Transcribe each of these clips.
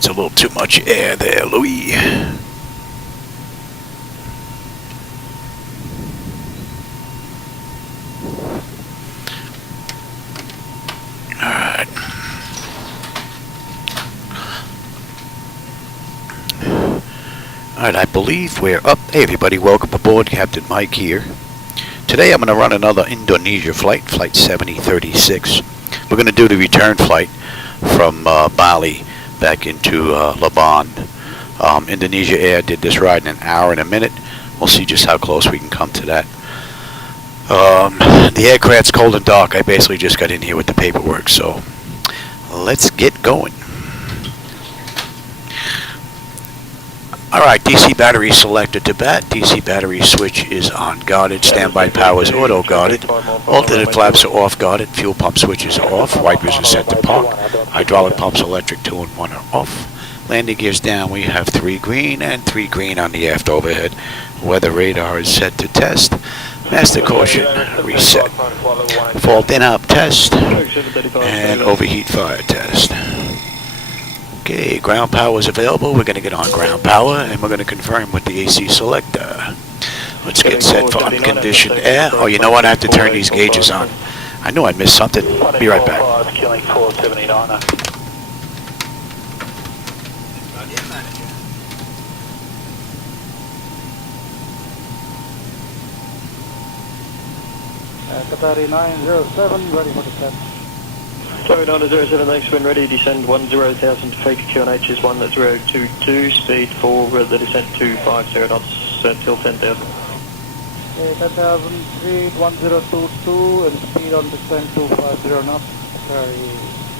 That's a little too much air there, Louis. Alright. Alright, I believe we're up. Hey everybody, welcome aboard. Captain Mike here. Today I'm going to run another Indonesia flight, Flight 7036. We're going to do the return flight from Bali back into Labuan. Indonesia Air did this ride in an hour and a minute. We'll see just how close we can come to that. The aircraft's cold and dark. I basically just got in here with the paperwork, so let's get going. Alright, DC battery selected to bat. DC battery switch is on guarded. Standby power is auto guarded. Alternate flaps are off guarded. Fuel pump switches are off. Wipers are set to park. Hydraulic pumps electric 2 and 1 are off. Landing gears down. We have 3 green and 3 green on the aft overhead. Weather radar is set to test. Master caution reset. Fault in up test. And overheat fire test. Okay, ground power is available. We're going to get on ground power and we're going to confirm with the AC selector. Let's get set for unconditioned air. Oh, you know what? I have to turn these gauges on. I knew I missed something. Be right back. Qatari 907, ready for descent. Sorry, 907, thanks, when ready, descend 10,000 to fake QNH is 1022, speed for the descent 250 knots until 10,000. Okay, 10,000, speed 1022 and speed on descent 250 knots, Qatari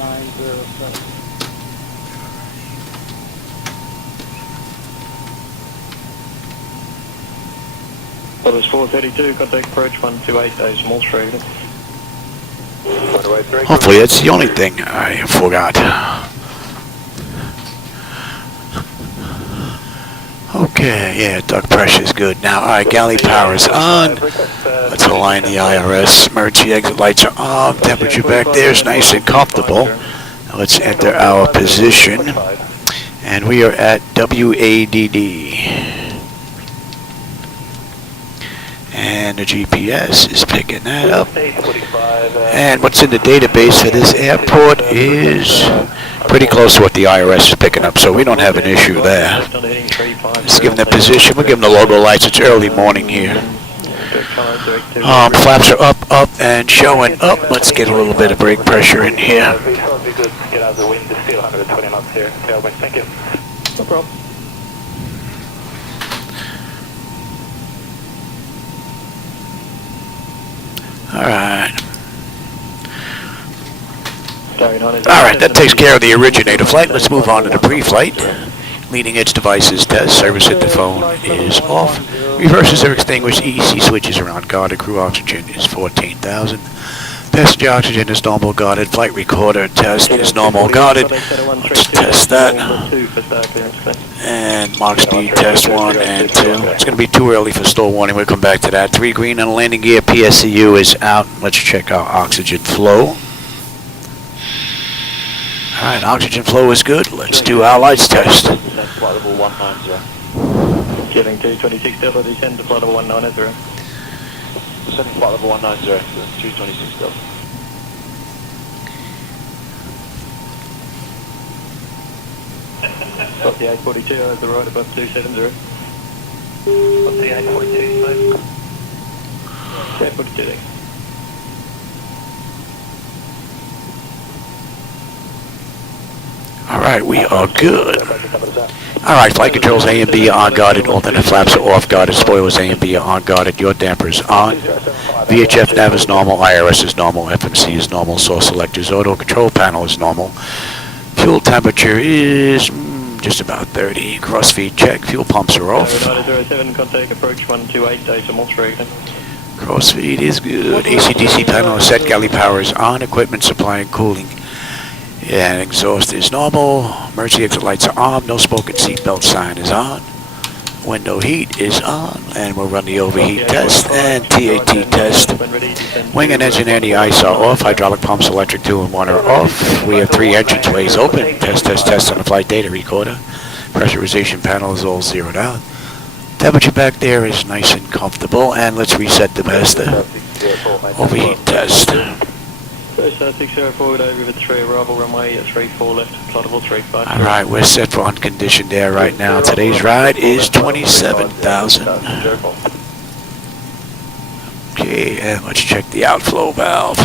907. Well, it's 432, contact approach 128, small street. Hopefully that's the only thing I forgot. Okay, yeah, duct pressure is good. Now, alright, galley power is on. Let's align the IRS. Emergency exit lights are on. Temperature back there is nice and comfortable. Now let's enter our position. And we are at WADD. And the GPS is picking that up. And what's in the database for this airport is pretty close to what the IRS is picking up, so we don't have an issue there. Let's give them the position. We'll give them the logo lights. It's early morning here. Flaps are up, and showing up. Let's get a little bit of brake pressure in here. No problem. Alright, that takes care of the originator flight. Let's move on to the pre-flight. Leading edge devices test. Service interphone is off. Reverses are extinguished. EEC switches are on guarded. Crew oxygen is 14,000. Passenger oxygen is normal guarded. Flight recorder test is normal guarded. Let's test that. And Mach speed test 1 and 2. It's going to be too early for stall warning. We'll come back to that. 3 green on the landing gear. PSCU is out. Let's check our oxygen flow. Alright, oxygen flow is good. Let's do our lights test. Giving 226 Delta, descend to flight level 190. Descending flight level 190, 226 Delta. Got the 842 over the right above 270. Got the 842, mate. 842, thanks. Alright, we are good. Alright, flight controls A and B are on guarded. Alternate flaps are off guarded. Spoilers A and B are on guarded. Your dampers on. VHF nav is normal. IRS is normal. FMC is normal. Source selectors auto. Control panel is normal. Fuel temperature is just about 30. Cross feed check. Fuel pumps are off. 907, contact approach 128, small street. Cross feed is good. AC/DC panel is set. Galley power is on. Equipment supply and cooling. And exhaust is normal. Emergency exit lights are on. No smoke and seatbelt sign is on. Window heat is on, and we'll run the overheat test and TAT test. Wing and engine anti-ice are off. Hydraulic pumps, electric 2 and 1 are off. We have 3 entranceways open. Test, test, test on the flight data recorder. Pressurization panel is all zeroed out. Temperature back there is nice and comfortable, and let's reset the master. Overheat test. 604 over with 3 arrival runway 34 left, plottable 35. Alright, we're set for unconditioned air right now. Today's ride is 27,000. Okay, and let's check the outflow valve.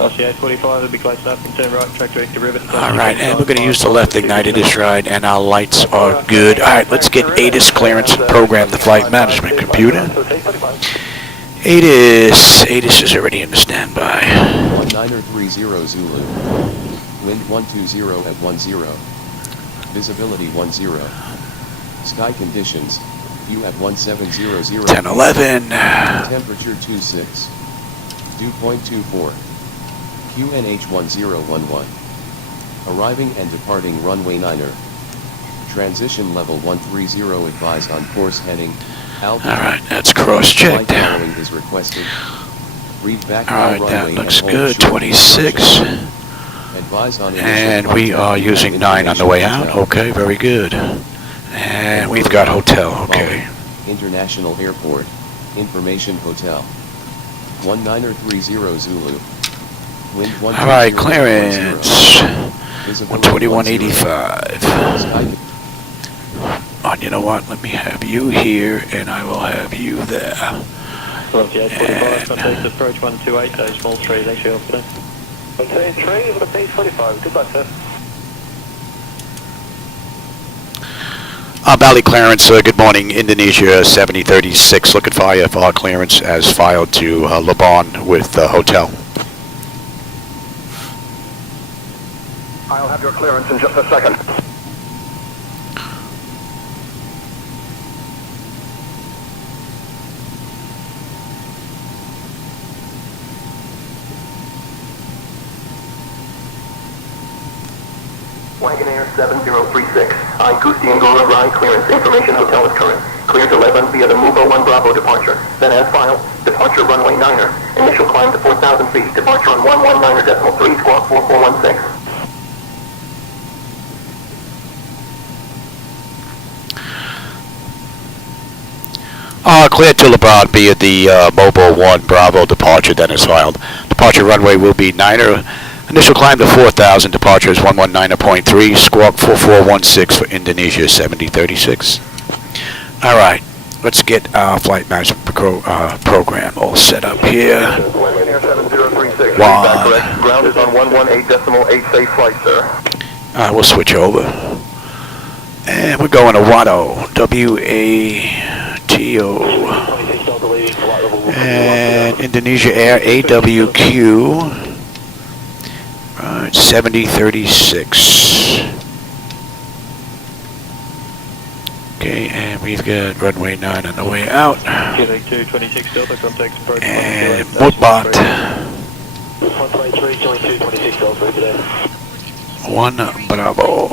RCA 45 will be close enough, can turn right, track direct to rivet. Alright, and we're going to use the left igniter this ride, and our lights are good. Alright, let's get ATIS clearance and program the flight management computer. ATIS is already in the standby. 1930 Zulu. Wind 120 at 10. Visibility 10. Sky conditions, view at 1700. 1011. Temperature 26. Dew point 24. QNH 1011. Arriving and departing runway 9er. Transition level 130 advised on course heading. Alright, that's cross-checked. Flight following is requested. Read back Alright, that runway looks and good. hold 26. Advise on And we are using 9 on the way out. Okay, very good. And we've got hotel. Okay. International Airport. Information Hotel. 1930 Zulu. Wind 120 Alright, clearance. Visibility 121.85. Oh, you know what? Let me have you here, and I will have you there. RCA 45, contact approach 128, small 3, thanks for your help today. 123, with a base 45, good luck, sir. Bali clearance, good morning. Indonesia 7036, looking for IFR clearance as filed to Labuan with hotel. I'll have your clearance in just a second. Wagonair 7036. I, Goose Dingle, Ride clearance. Information hotel is current. Cleared 11 via the Mubo 1 Bravo departure. Then as filed, departure runway 9er. Initial climb to 4,000 feet. Departure on 119.3, squawk 4416. Cleared to Labuan via the Mobile 1 Bravo departure, then is filed. Departure runway will be 9er. Initial climb to 4,000. Departure is 119.3. Squawk 4416 for Indonesia 7036. Alright, let's get our flight management program all set up here. Wagonair 7036. WADD. Correct. Ground is on 118.8 safe flight, sir. We'll switch over. And we're going to WATO. WATO. And Indonesia Air AWQ. 7036. Okay, and we've got runway 9 on the way out. And Modbot. 1 Bravo.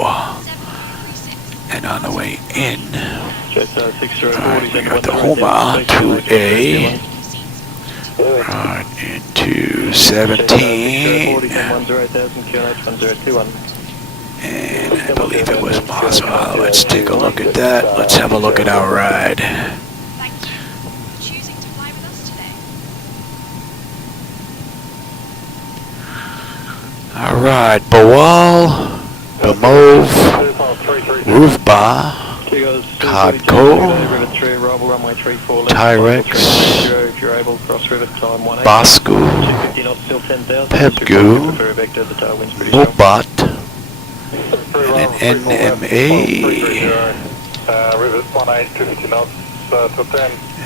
And on the way in, right, we got the Homa 2A. Right, into 17. And I believe it was Boswell. Let's take a look at that. Let's have a look at our ride. Choosing to fly with us today. Alright, Bawal, Bamov, Roofba, Codco, Tyrex, Bosco, Pebgu, Mobot, and an NMA.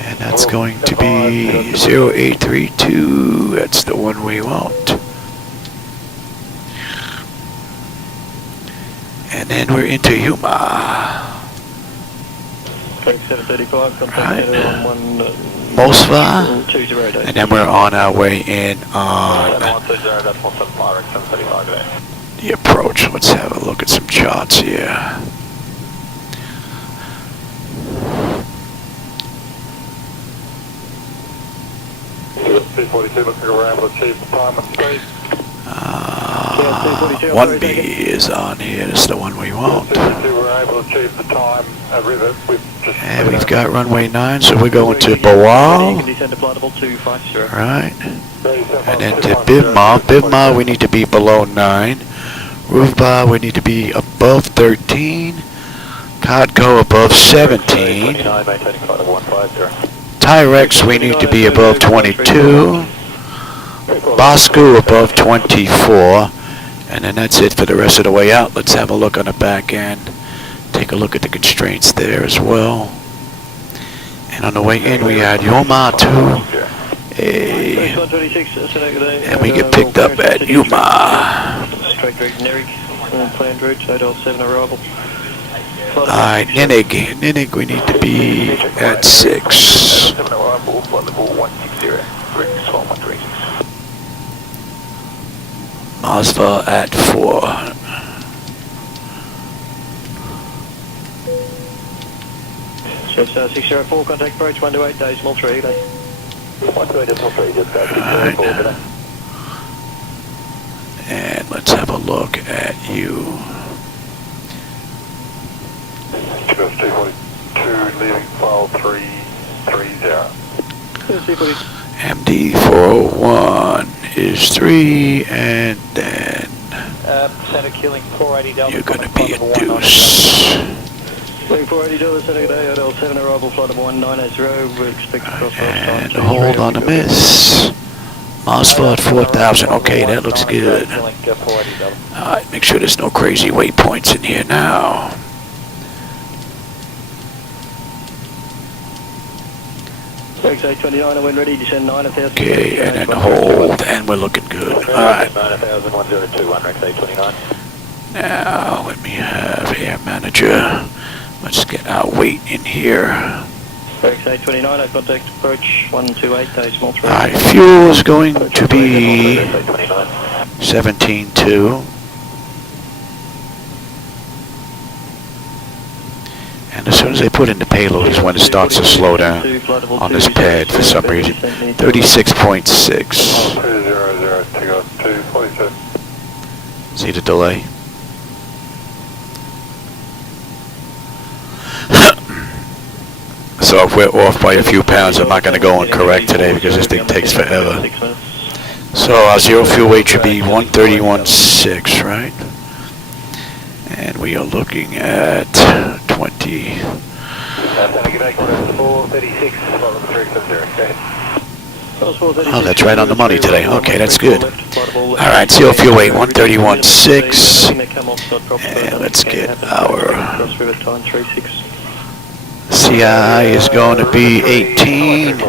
And that's going to be 0832. That's the one we want. And then we're into Yuma. Right. Mosva. And then we're on our way in on the approach. Let's have a look at some charts here. C-42 looking around to achieve the time and speed. 1B is on here. This is the one we want. C-42 were able to achieve the time And we've got runway 9, so we're going to Bawal. Right. And then to Bimma. Bimma, we need to be below 9. Ruvba, we need to be above 13. Kodko above 17. Tyrex, we need to be above 22. Bosco above 24. And then that's it for the rest of the way out. Let's have a look on the back end. Take a look at the constraints there as well. And on the way in, we had Yoma 2. And we get picked up at Yuma. Alright, Ninig, we need to be at 6. Mazda at 4. So 604, contact approach 128 days, Mall 3, day. Alright. And let's have a look at you. Just T-42 leaving file 330. MD401 is 3, and then Center killing 480 you're going to be a deuce. $480, Center day, Hotel 7 arrival, flight number 1980, we expect to cross And hold on a miss. Mazda at 4,000, okay, that looks good. Alright, make sure there's no crazy waypoints in here now. XA29, when ready, descend 9,000. Okay, and then hold, and we're looking good. Alright. 9000-1021, XA29. Now, let me have Air Manager. Let's get our weight in here. XA29, contact approach 128 days, Mall 3. Alright, fuel is going to be 17.2. And as soon as they put in the payload is when it starts to slow down on this pad for some reason. 36.6. 200, See the delay? So if we're off by a few pounds, I'm not going to go on correct today because this thing takes forever. So our zero fuel weight should be 131.6, right? And we are looking at 20. Oh, that's right on the money today. Okay, that's good. Alright, zero fuel weight 131.6. And let's get our CI is going to be 18.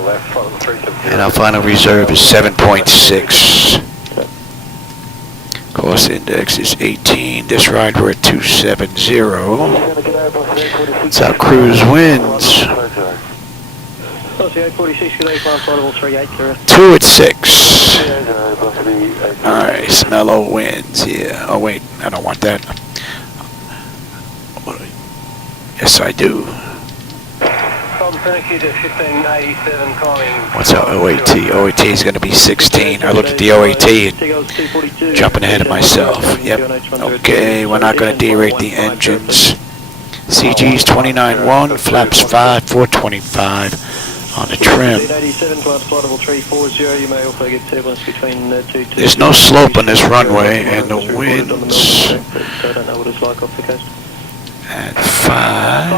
And our final reserve is 7.6. Cost index is 18. This ride we're at 270. That's our cruise winds. 2 at 6. Nice, mellow winds, yeah. Oh wait, I don't want that. Yes, I do. What's our OAT? OAT is going to be 16. I looked at the OAT and jumping ahead of myself. Yep. Okay, we're not going to derate the engines. CG's 29.1, flaps 5, 425 on the trim. There's no slope on this runway, and the winds at 5.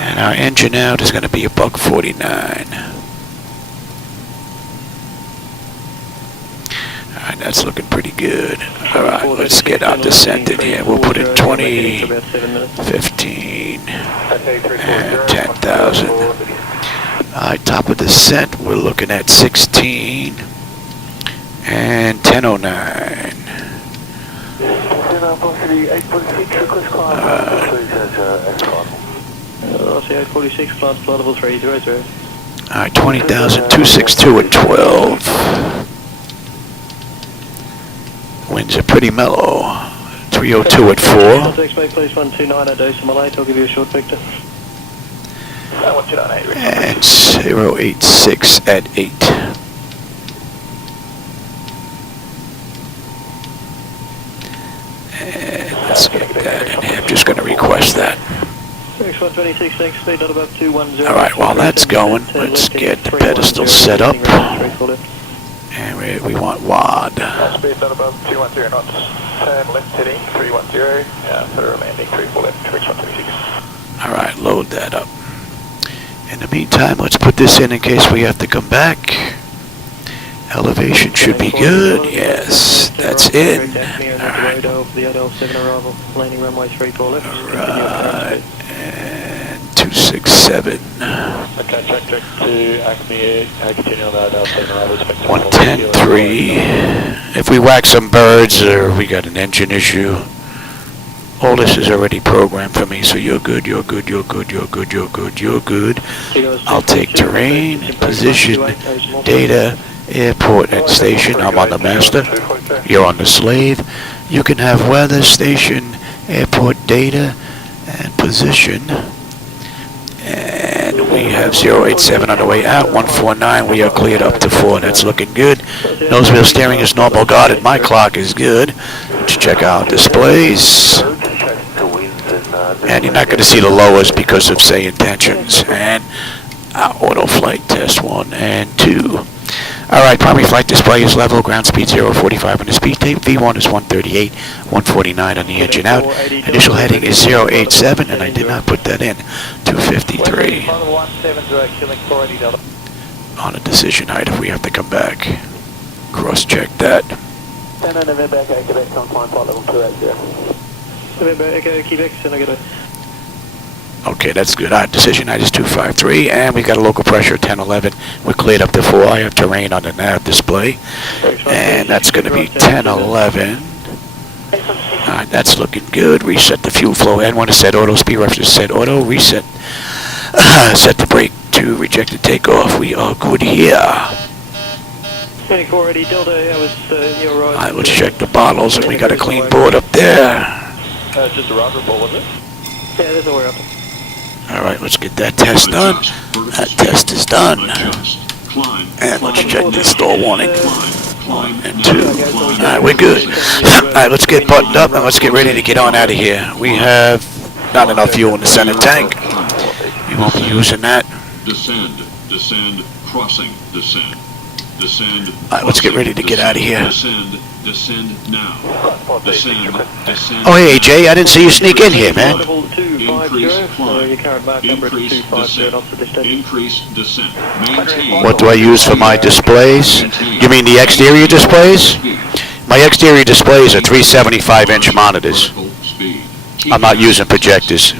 And our engine out is going to be a $149. Alright, that's looking pretty good. Alright, let's get our descent in here. We'll put in 20, 15, and 10,000. Alright, top of descent, we're looking at 16 and 1009. Alright, 20,000, 262 at 12. winds are pretty mellow. 302 at 4. Context bay, please 129 at decimal 8. I'll give you a short vector. 1298. And 086 at 8. And let's get that in here. I'm just going to request that. X126, thanks, speed not above 210. Alright, while that's going, let's get the pedestal set up. And we want WAD. Speed not above 210 knots. Turn left heading 310. For landing 34 left. X126. Alright, load that up. In the meantime, let's put this in case we have to come back. Elevation should be good. Yes, that's in. Alright. Landing runway 34 left. Alright. And 267. Okay, check to Acme Air. Continue on that 7 arrival. 110.3. If we whack some birds or we got an engine issue, all this is already programmed for me, so you're good, you're good, you're good, you're good, you're good, you're good. I'll take terrain, position, data, airport and station. I'm on the master. You're on the slave. You can have weather, station, airport data, and position. And we have 087 on the way out, 149. We are cleared up to 4. That's looking good. Nose wheel steering is normal guarded. My clock is good. Let's check out displays. And you're not going to see the lowers because of SayIntentions. And auto flight test 1 and 2. Alright, primary flight display is level, ground speed 045 on the speed tape, V1 is 138, 149 on the engine out, initial heading is 087, and I did not put that in, 253. On a decision height if we have to come back. Cross check that. November Echo Quebec, and I got a... Okay, that's good. Alright, decision height is 253, and we got a local pressure 1011. We're cleared up to 4. I have terrain on the nav display, and that's going to be 1011. Alright, that's looking good. Reset the fuel flow. N1 is set auto. Speed reference is set auto. Reset. Set the brake to reject the takeoff. We are good here. 2480 Delta, I was your right. Alright, let's check the bottles, and we got a clean board up there. Just a rubber ball, wasn't it? Yeah, there's a way up. Alright, let's get that test done. That test is done. And let's check the stall warning. 1 and 2. Alright, we're good. Alright, let's get buttoned up and let's get ready to get on out of here. We have not enough fuel in the center tank. We won't be using that. Descend, crossing, descend. Descend. Alright, let's get ready to get out of here. Descend now. Descend. Oh, hey, AJ, I didn't see you sneak in here, man. Increase climb. Increase descent. Maintain. What do I use for my displays? You mean the exterior displays? My exterior displays are 375-inch monitors. I'm not using projectors.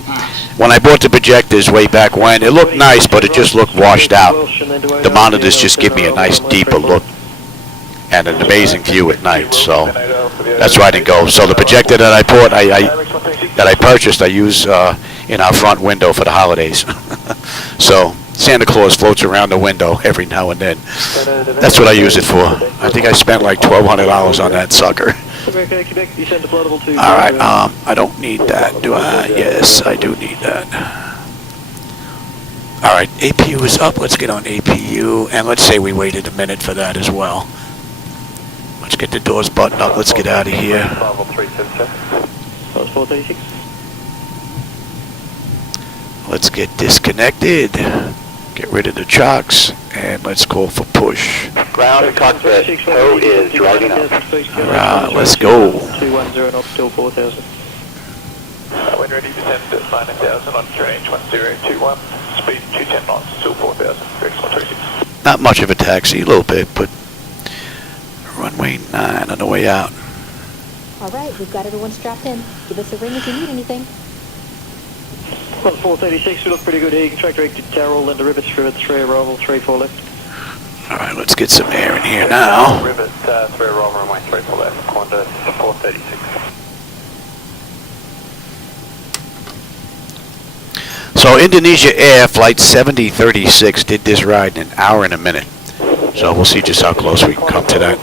When I bought the projectors way back when, it looked nice, but it just looked washed out. The monitors just give me a nice deeper look and an amazing view at night, so that's why I didn't go. So the projector that I bought, that I purchased, I use in our front window for the holidays. So Santa Claus floats around the window every now and then. That's what I use it for. I think I spent like $1,200 on that sucker. Alright, I don't need that, do I? Yes, I do need that. Alright, APU is up. Let's get on APU, and let's say we waited a minute for that as well. Let's get the doors buttoned up. Let's get out of here. Let's get disconnected. Get rid of the chocks, and let's call for push. Ground and cockpit, O is driving up. Alright, let's go. 210 knots, still 4,000. When ready, descend at 9,000 on QNH 1021. Speed 210 knots, still 4,000. X126. Not much of a taxi, a little bit, but runway 9 on the way out. All right, we've got everyone strapped in. Give us a ring if you need anything. Well, 436, we look pretty good here. You can track direct to Darrell, then to Rivets, 3 arrival, 34 left. Alright, let's get some air in here now. Rivets, 3 arrival, runway 34 left. Qantas 436. So Indonesia Air Flight 7036 did this ride in an hour and a minute. So we'll see just how close we can come to that.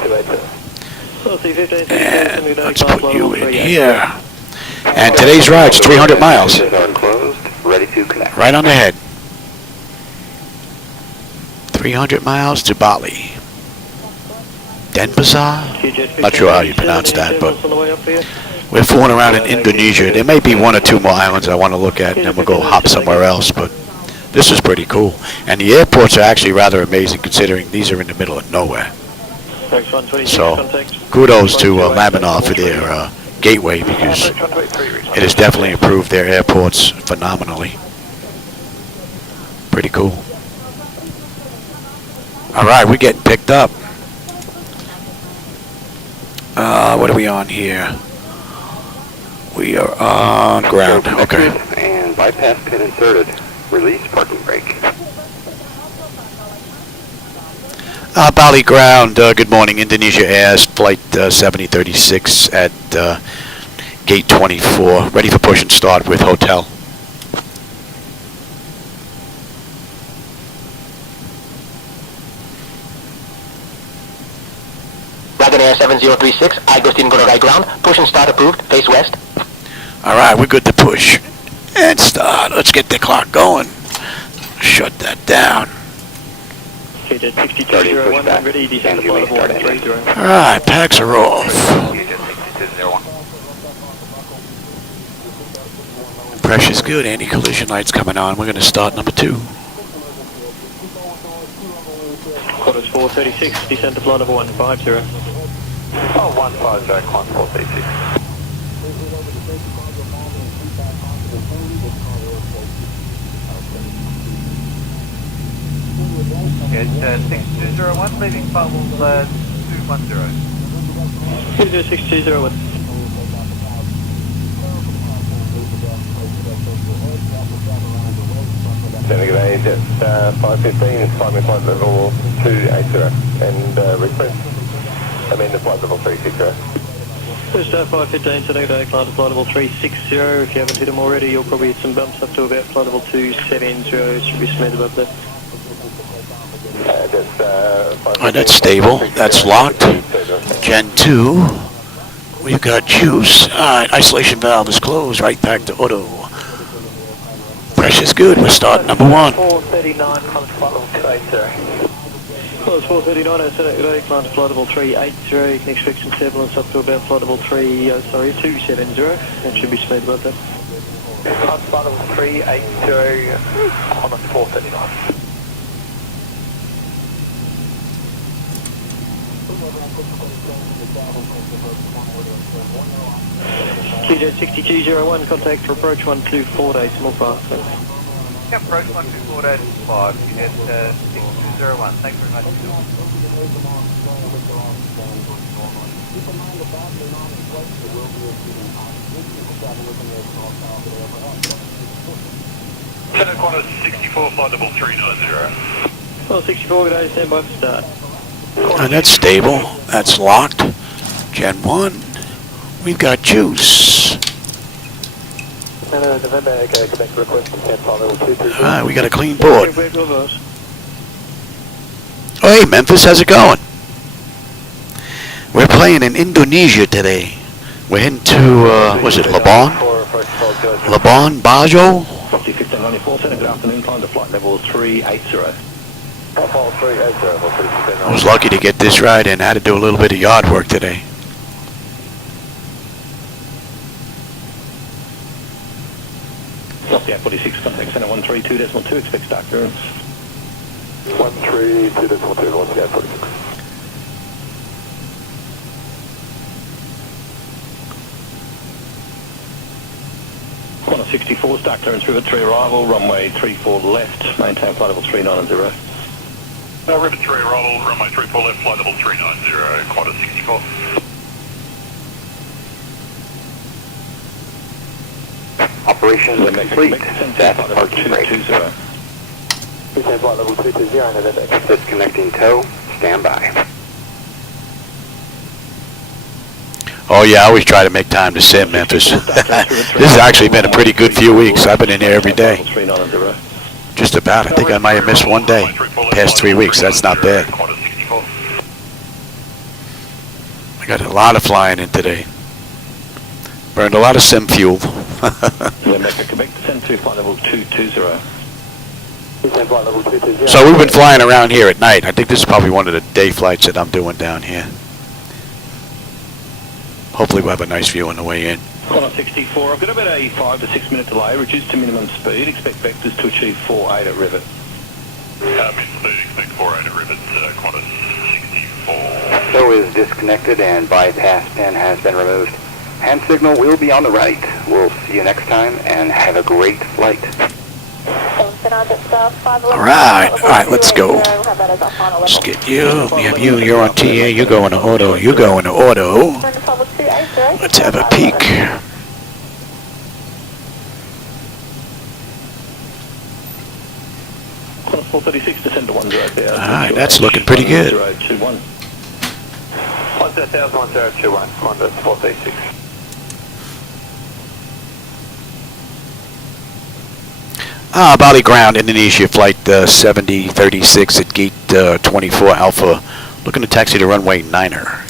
And let's put you in here. And today's ride's 300 miles. Right on the head. 300 miles to Bali. Denpasar? Not sure how you pronounce that, but we're flying around in Indonesia. There may be one or two more islands I want to look at, and then we'll go hop somewhere else, but this is pretty cool. And the airports are actually rather amazing, considering these are in the middle of nowhere. So, kudos to Labuan for their gateway, because it has definitely improved their airports phenomenally. Pretty cool. All right, we're getting picked up. What are we on here? We are on ground. Okay. And bypass pin inserted. Release parking brake. Bali ground. Good morning. Indonesia Airlines Flight 7036 at gate 24. Ready for push and start with hotel. Dragon Air 7036, Agustin go to right ground. Push and start approved. Face west. All right, we're good to push and start. Let's get the clock going. Shut that down. KJ 6201, ready, descend to flight level 130. All right, packs are off. Pressure's good. Anti-collision lights coming on. We're going to start number 2. Quarters 436, descend to flight level 150. Oh, 150, climb 436. It's 6201, leaving flight level 210. 6201. Good day, it's 515, it's climbing flight level 280 and request, the flight level 360. First 515, so day climb to flight level 360. If you haven't hit them already, you'll probably hit some bumps up to about flight level 270. Should be smooth above that. Alright, that's stable. That's locked. Gen 2. We've got juice. Alright, isolation valve is closed. Right back to auto. Pressure's good. We're starting number 1. 439, climb to flight level 280. Close 439, today climb to flight level 380. You can expect some turbulence up to about flight level 270. That should be smooth above that. Climb to flight level 380, on 439. QJ 6201, contact for approach 124 days, small fast. Yep, approach 124 days, 5, unit 6201, thanks very much. Center Qantas 64, flight level 390. Well, 64 good day, stand by for start. And that's stable. That's locked. Gen 1. We've got juice. November, okay, connect request, flight level 230. Alright, we got a clean board. Oh, hey, Memphis, how's it going? We're playing in Indonesia today. We're heading to, was it Labuan? Labuan Bajo? 1594, good afternoon, climb to flight level 380. I was lucky to get this ride in. I had to do a little bit of yard work today. Copy, 46, contact center 132.2, expect start clearance. 132.2, what's the 46? Qantas 64, start clearance, River 3 arrival, runway 34 left, maintain flight level 390. River 3 arrival, runway 34 left, flight level 390, Qantas 64. Operations complete. That's parking brake. 220. Maintain flight level 220 and then Disconnecting tow. Stand by. Oh yeah, I always try to make time to sit, Memphis. This has actually been a pretty good few weeks. I've been in here every day. Just about. I think I might have missed one day. Past 3 weeks. That's not bad. I got a lot of flying in today. Burned a lot of sim fuel. Mecca, Quebec, descend to flight level 220. Descend flight level 220. So we've been flying around here at night. I think this is probably one of the day flights that I'm doing down here. Hopefully we'll have a nice view on the way in. Corner 64, I've got about a 5 to 6 minute delay, reduced to minimum speed, expect vectors to achieve 4.8 at rivet. Mid-speed, expect 4.8 at rivet, Qantas 64. So is disconnected and bypass pin has been removed. Hand signal will be on the right. We'll see you next time and have a great flight. Alright, let's go. Let's get you. We have you, you're on TA, you go into auto, you go into auto. Let's have a peek. Corner 436, descend to 10,000. Alright, that's looking pretty good. 1021. 10,000, 1021, Qantas 436. Bali ground, Indonesia flight 7036 at gate 24 Alpha. Looking to taxi to runway 9er.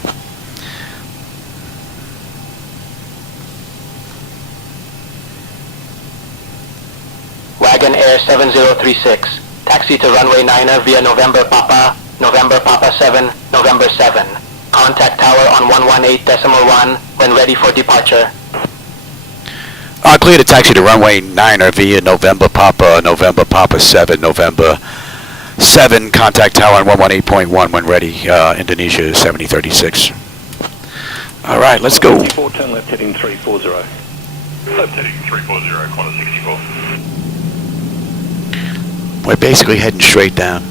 Wagon Air 7036. Taxi to runway 9er via November Papa 7, November 7. Contact tower on 118.1 when ready for departure. Clear to taxi to runway 9er via November Papa 7, November 7. Contact tower on 118.1 when ready. Indonesia 7036. Alright, let's go. 64, turn left heading 340. Left heading 340, Qantas 64. We're basically heading straight down.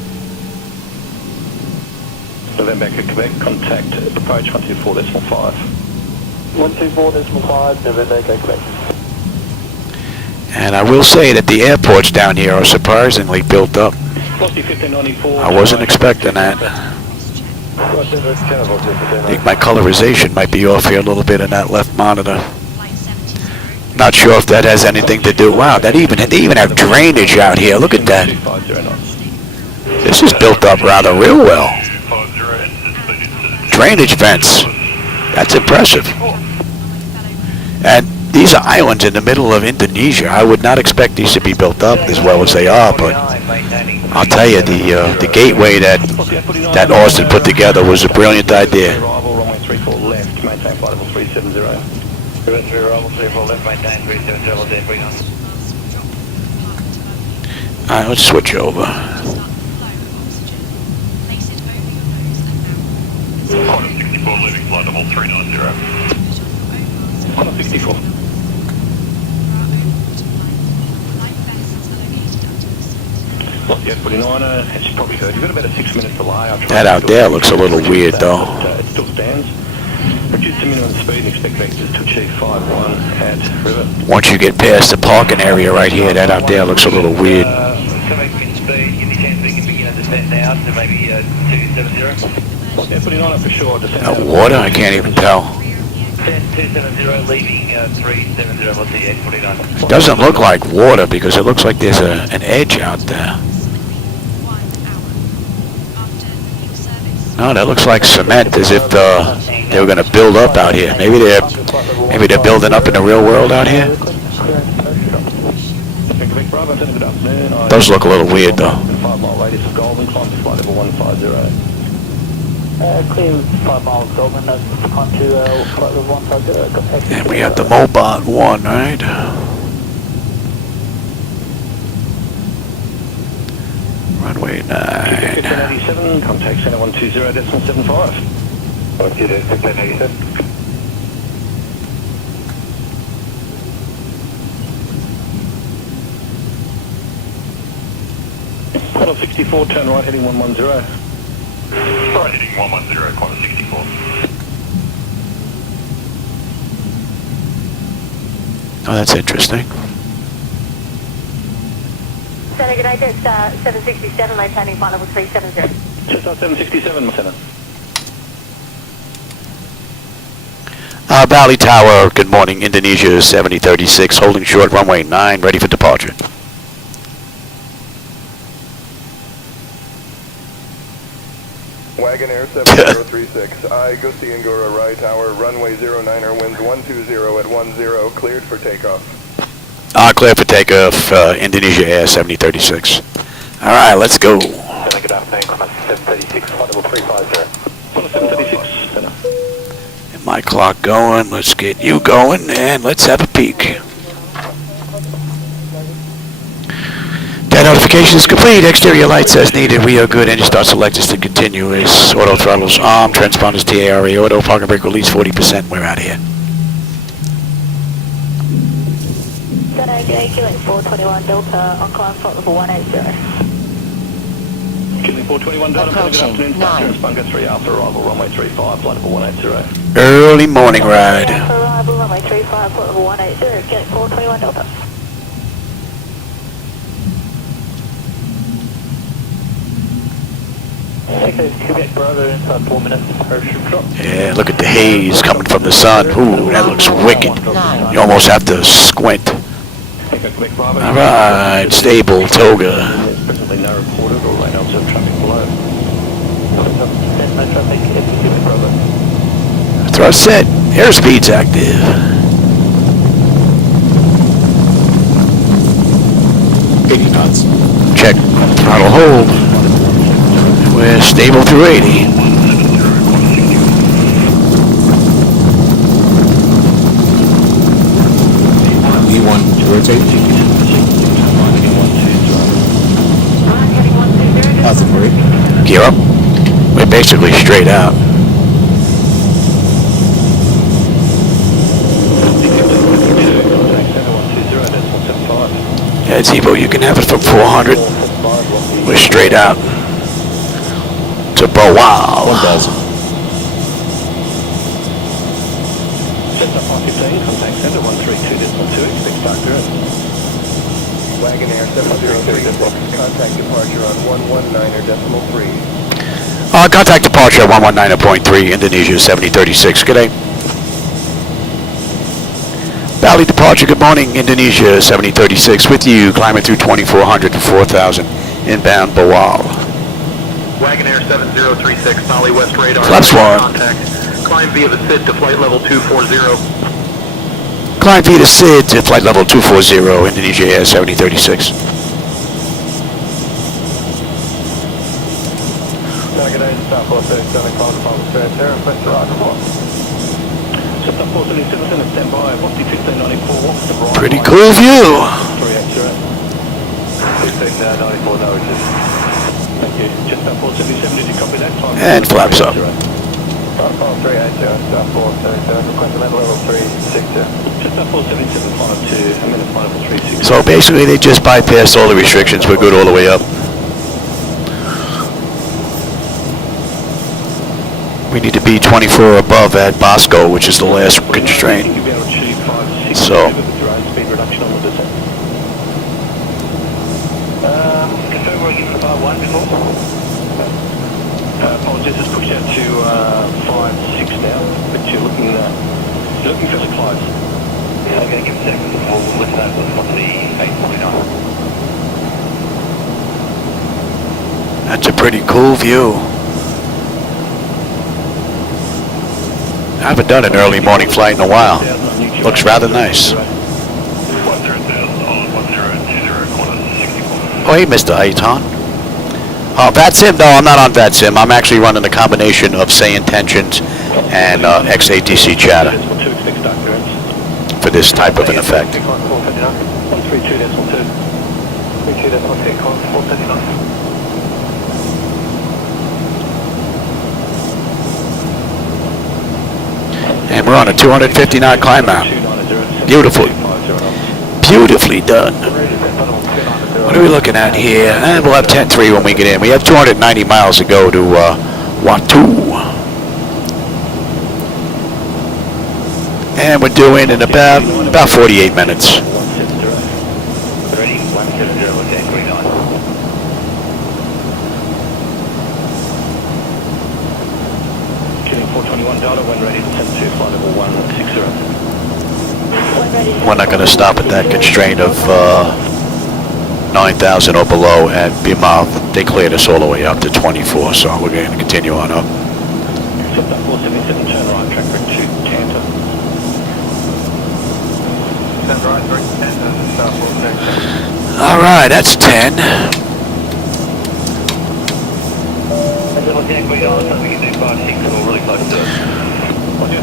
November Echo Quebec, contact approach 124.5. 124.5, November Echo Quebec. And I will say that the airports down here are surprisingly built up. Velocity 1594. I wasn't expecting that. I think my colorization might be off here a little bit in that left monitor. Not sure if that has anything to do. Wow, they even have drainage out here. Look at that. This is built up rather real well. Drainage vents. That's impressive. And these are islands in the middle of Indonesia. I would not expect these to be built up as well as they are, but I'll tell you, the gateway that Austin put together was a brilliant idea. Runway 34 left, maintain flight level 370. Alright, let's switch over. Qantas 64, leaving flight level 390. Corner 64. Lost the 849er, as you probably heard, you've got about a 6 minute delay. That out there looks a little weird though. It still stands. Reduce to minimum speed and expect vectors to achieve 5.1 at river. Once you get past the parking area right here, that out there looks a little weird. Lost the 849er for sure. That water? I can't even tell. 270, leaving 370, what's the 849? It doesn't look like water because it looks like there's an edge out there. No, that looks like cement, as if they were going to build up out here. Maybe they're building up in the real world out here. Those look a little weird though. 5 mile radius of Golden, climb to flight level 150. Clear 5 miles Goldman, on to flight level 150. And we have the Mobot 1, right? Runway 9. 1587, contact center 120.75. 1587. Quarter 64, turn right heading 110. Right heading 110, Qantas 64. Oh, that's interesting. Center, good night, it's 767, maintaining flight level 370. Just 767, my center. Bali Tower, good morning, Indonesia 7036, holding short, runway 9, ready for departure. Wagonair 7036, I Gusti Ngura right tower, runway 09er, winds 120 at 10, cleared for takeoff. Clear for takeoff, Indonesia Air 7036. Alright, let's go. Good afternoon, Command 736, flight level 350. 736, Get my clock going, let's get you going, and let's have a peek. That notification is complete. Exterior lights as needed. We are good. Engine start selectors to continue. Is auto throttles armed. Transponders TARE auto. Parking brake release 40%. We're out of here. Gunner, Quebec 421 Delta on climb flight level 180. Kidney 421 Delta, good afternoon. Bunker 3 after arrival, runway 35, flight level 180. Early morning ride. After arrival, runway 35, flight level 180. Quebec 421 Delta. Quebec Bravo inside 4 minutes, parachute drop. Yeah, look at the haze coming from the sun. Ooh, that looks wicked. You almost have to squint. Alright, stable, toga. Presently no reported or radar observed traffic below. No traffic, Quebec Bravo. Thrust set. Airspeed's active. knots. Check. Throttle hold. We're stable through 80. V1 to rotate. Positive rate. Gear up. We're basically straight out. Yeah, Zibo, you can have it from 400. We're straight out to Bawal. 1000. Contact center 132.2, expect start direct. Wagonair 7036, contact departure on 119.3. Contact departure 119.3, Indonesia 7036. Good day. Bali departure, good morning, Indonesia 7036 with you, climbing through 2400 to 4000, inbound Bawal. Wagonair 7036, Bali West radar. Flaps one. Contact. Climb via the SID to flight level 240. Climb via the SID to flight level 240, Indonesia Air 7036. Target A, stop 437, call the phone straight there, request to roger for. Just up 477, stand by, Wafty 1594, walk to the right. Pretty cool view. 380. 1594, no, just. Thank you. Just up 477, did you copy that? Time And flaps up. Stop 380, stop 437, request to level 360. Just up 477, final 2, a minute final 360. So basically they just bypassed all the restrictions. We're good all the way up. We need to be 24 above at Bosco, which is the last constraint. So Speed reduction on the descent. Confirm working for bar 1 before. Apologies, it's pushed out to 5-6 now, but you're looking for supplies. Yeah, I'm going to give a second. We'll listen over what's the 849. that's a pretty cool view. I haven't done an early morning flight in a while. Looks rather nice. Oh, hey, Mr. Aiton. Oh, VATSIM? No, I'm not on VATSIM. I'm actually running a combination of SayIntentions and XATC chatter for this type of an effect. 132.2. And we're on a 250 knot climb out. Beautiful. Beautifully done. What are we looking at here? We'll have 10-3 when we get in. We have 290 miles to go to WATO. And we're due in about 48 minutes. We're not going to stop at that constraint of 9,000 or below at BMOV. They cleared us all the way up to 24, so we're going to continue on up. 477, turn right, track for 2 Tampa. Stand right, direct 10, start 477. All right, that's 10.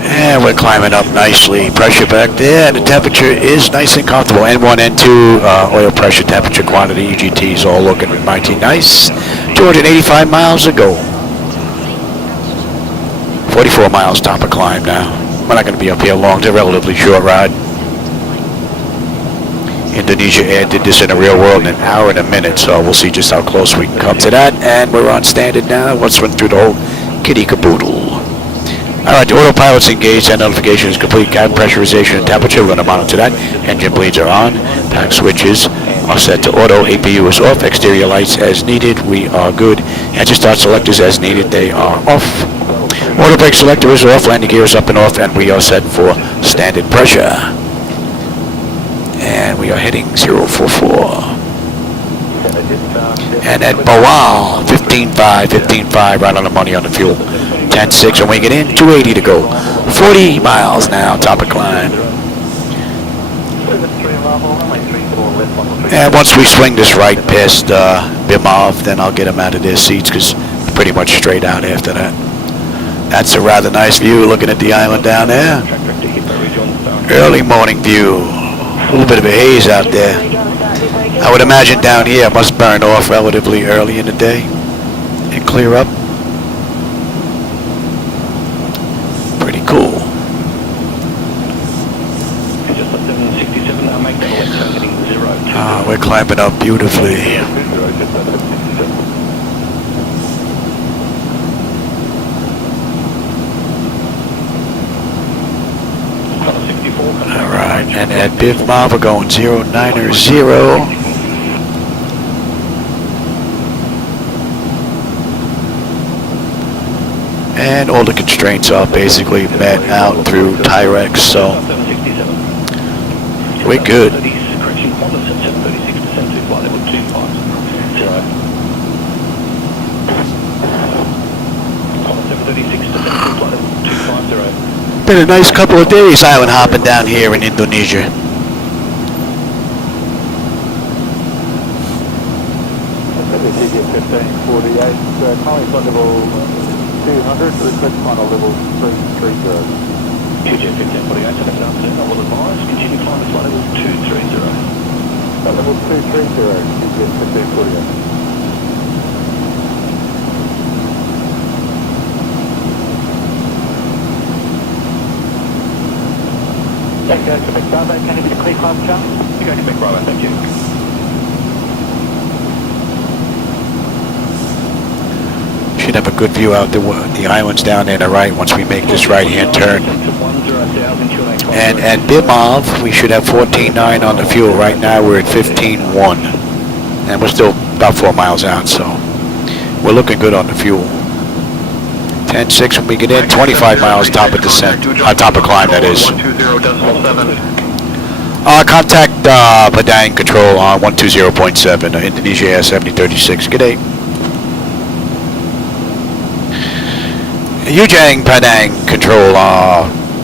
And we're climbing up nicely. Pressure back there, and the temperature is nice and comfortable. N1, N2, oil pressure, temperature, quantity, EGTs all looking mighty nice. 285 miles to go. 44 miles top of climb now. We're not going to be up here long. It's a relatively short ride. Indonesia Air did this in the real world in an hour and a minute, so we'll see just how close we can come to that. And we're on standard now. Let's run through the whole kitty caboodle. All right, the autopilot's engaged. That notification is complete. Cabin pressurization and temperature. We're going to monitor that. Engine bleeds are on. Pack switches are set to auto. APU is off. Exterior lights as needed. We are good. Engine start selectors as needed. They are off. Auto brake selector is off. Landing gear is up and off. And we are set for standard pressure. And we are hitting 044. And at Bawal, 15.5, right on the money on the fuel. 10.6, and we get in, 280 to go. 40 miles now, top of climb. And once we swing this right past BMOV, then I'll get them out of their seats, because pretty much straight out after that. That's a rather nice view, looking at the island down there. Early morning view. A little bit of a haze out there. I would imagine down here it must burn off relatively early in the day and clear up. Pretty cool. We're climbing up beautifully. Alright, and at BMOV we're going 090. And all the constraints are basically met out through Tyrex, so we're good. Been a nice couple of days island hopping down here in Indonesia. Request final level 330. QJ 1548, set up an afternoon, I will advise, continue climb to flight level 230. Level 230, QJ 1548. Thank you, Quebec Bravo, can you be the clear climb, Charles? You go Quebec Bravo, thank you. Should have a good view out the islands down there to the right once we make this right-hand turn. And at BMOV, we should have 14.9 on the fuel. Right now, we're at 15.1. And we're still about 4 miles out, so we're looking good on the fuel. 10.6 when we get in, 25 miles top of descent. Top of climb, that is. Contact Padang Control on 120.7, Indonesia Air 7036. Good day. Ujang Padang Control,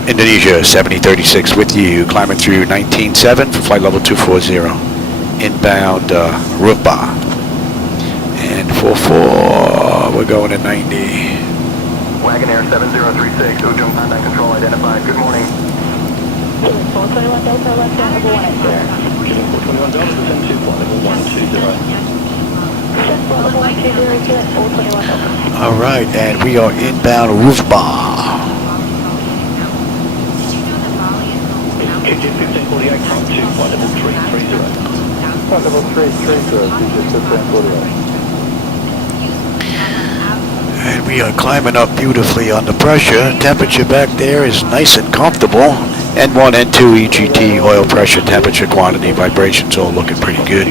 Indonesia 7036 with you, climbing through 19.7 for flight level 240, inbound Rupa, and 44, we're going at 90. Wagonair 7036, Ujung Padang Control identified. Good morning. 421 Delta, left down, level 1 there. 421 Delta, descend to flight level 120. All right, and we are inbound Rufba. QJ 1548, climb to flight level 330. Flight level 330, QJ 1548. And we are climbing up beautifully on the pressure. Temperature back there is nice and comfortable. N1, N2, EGT, oil pressure, temperature, quantity, vibrations all looking pretty good.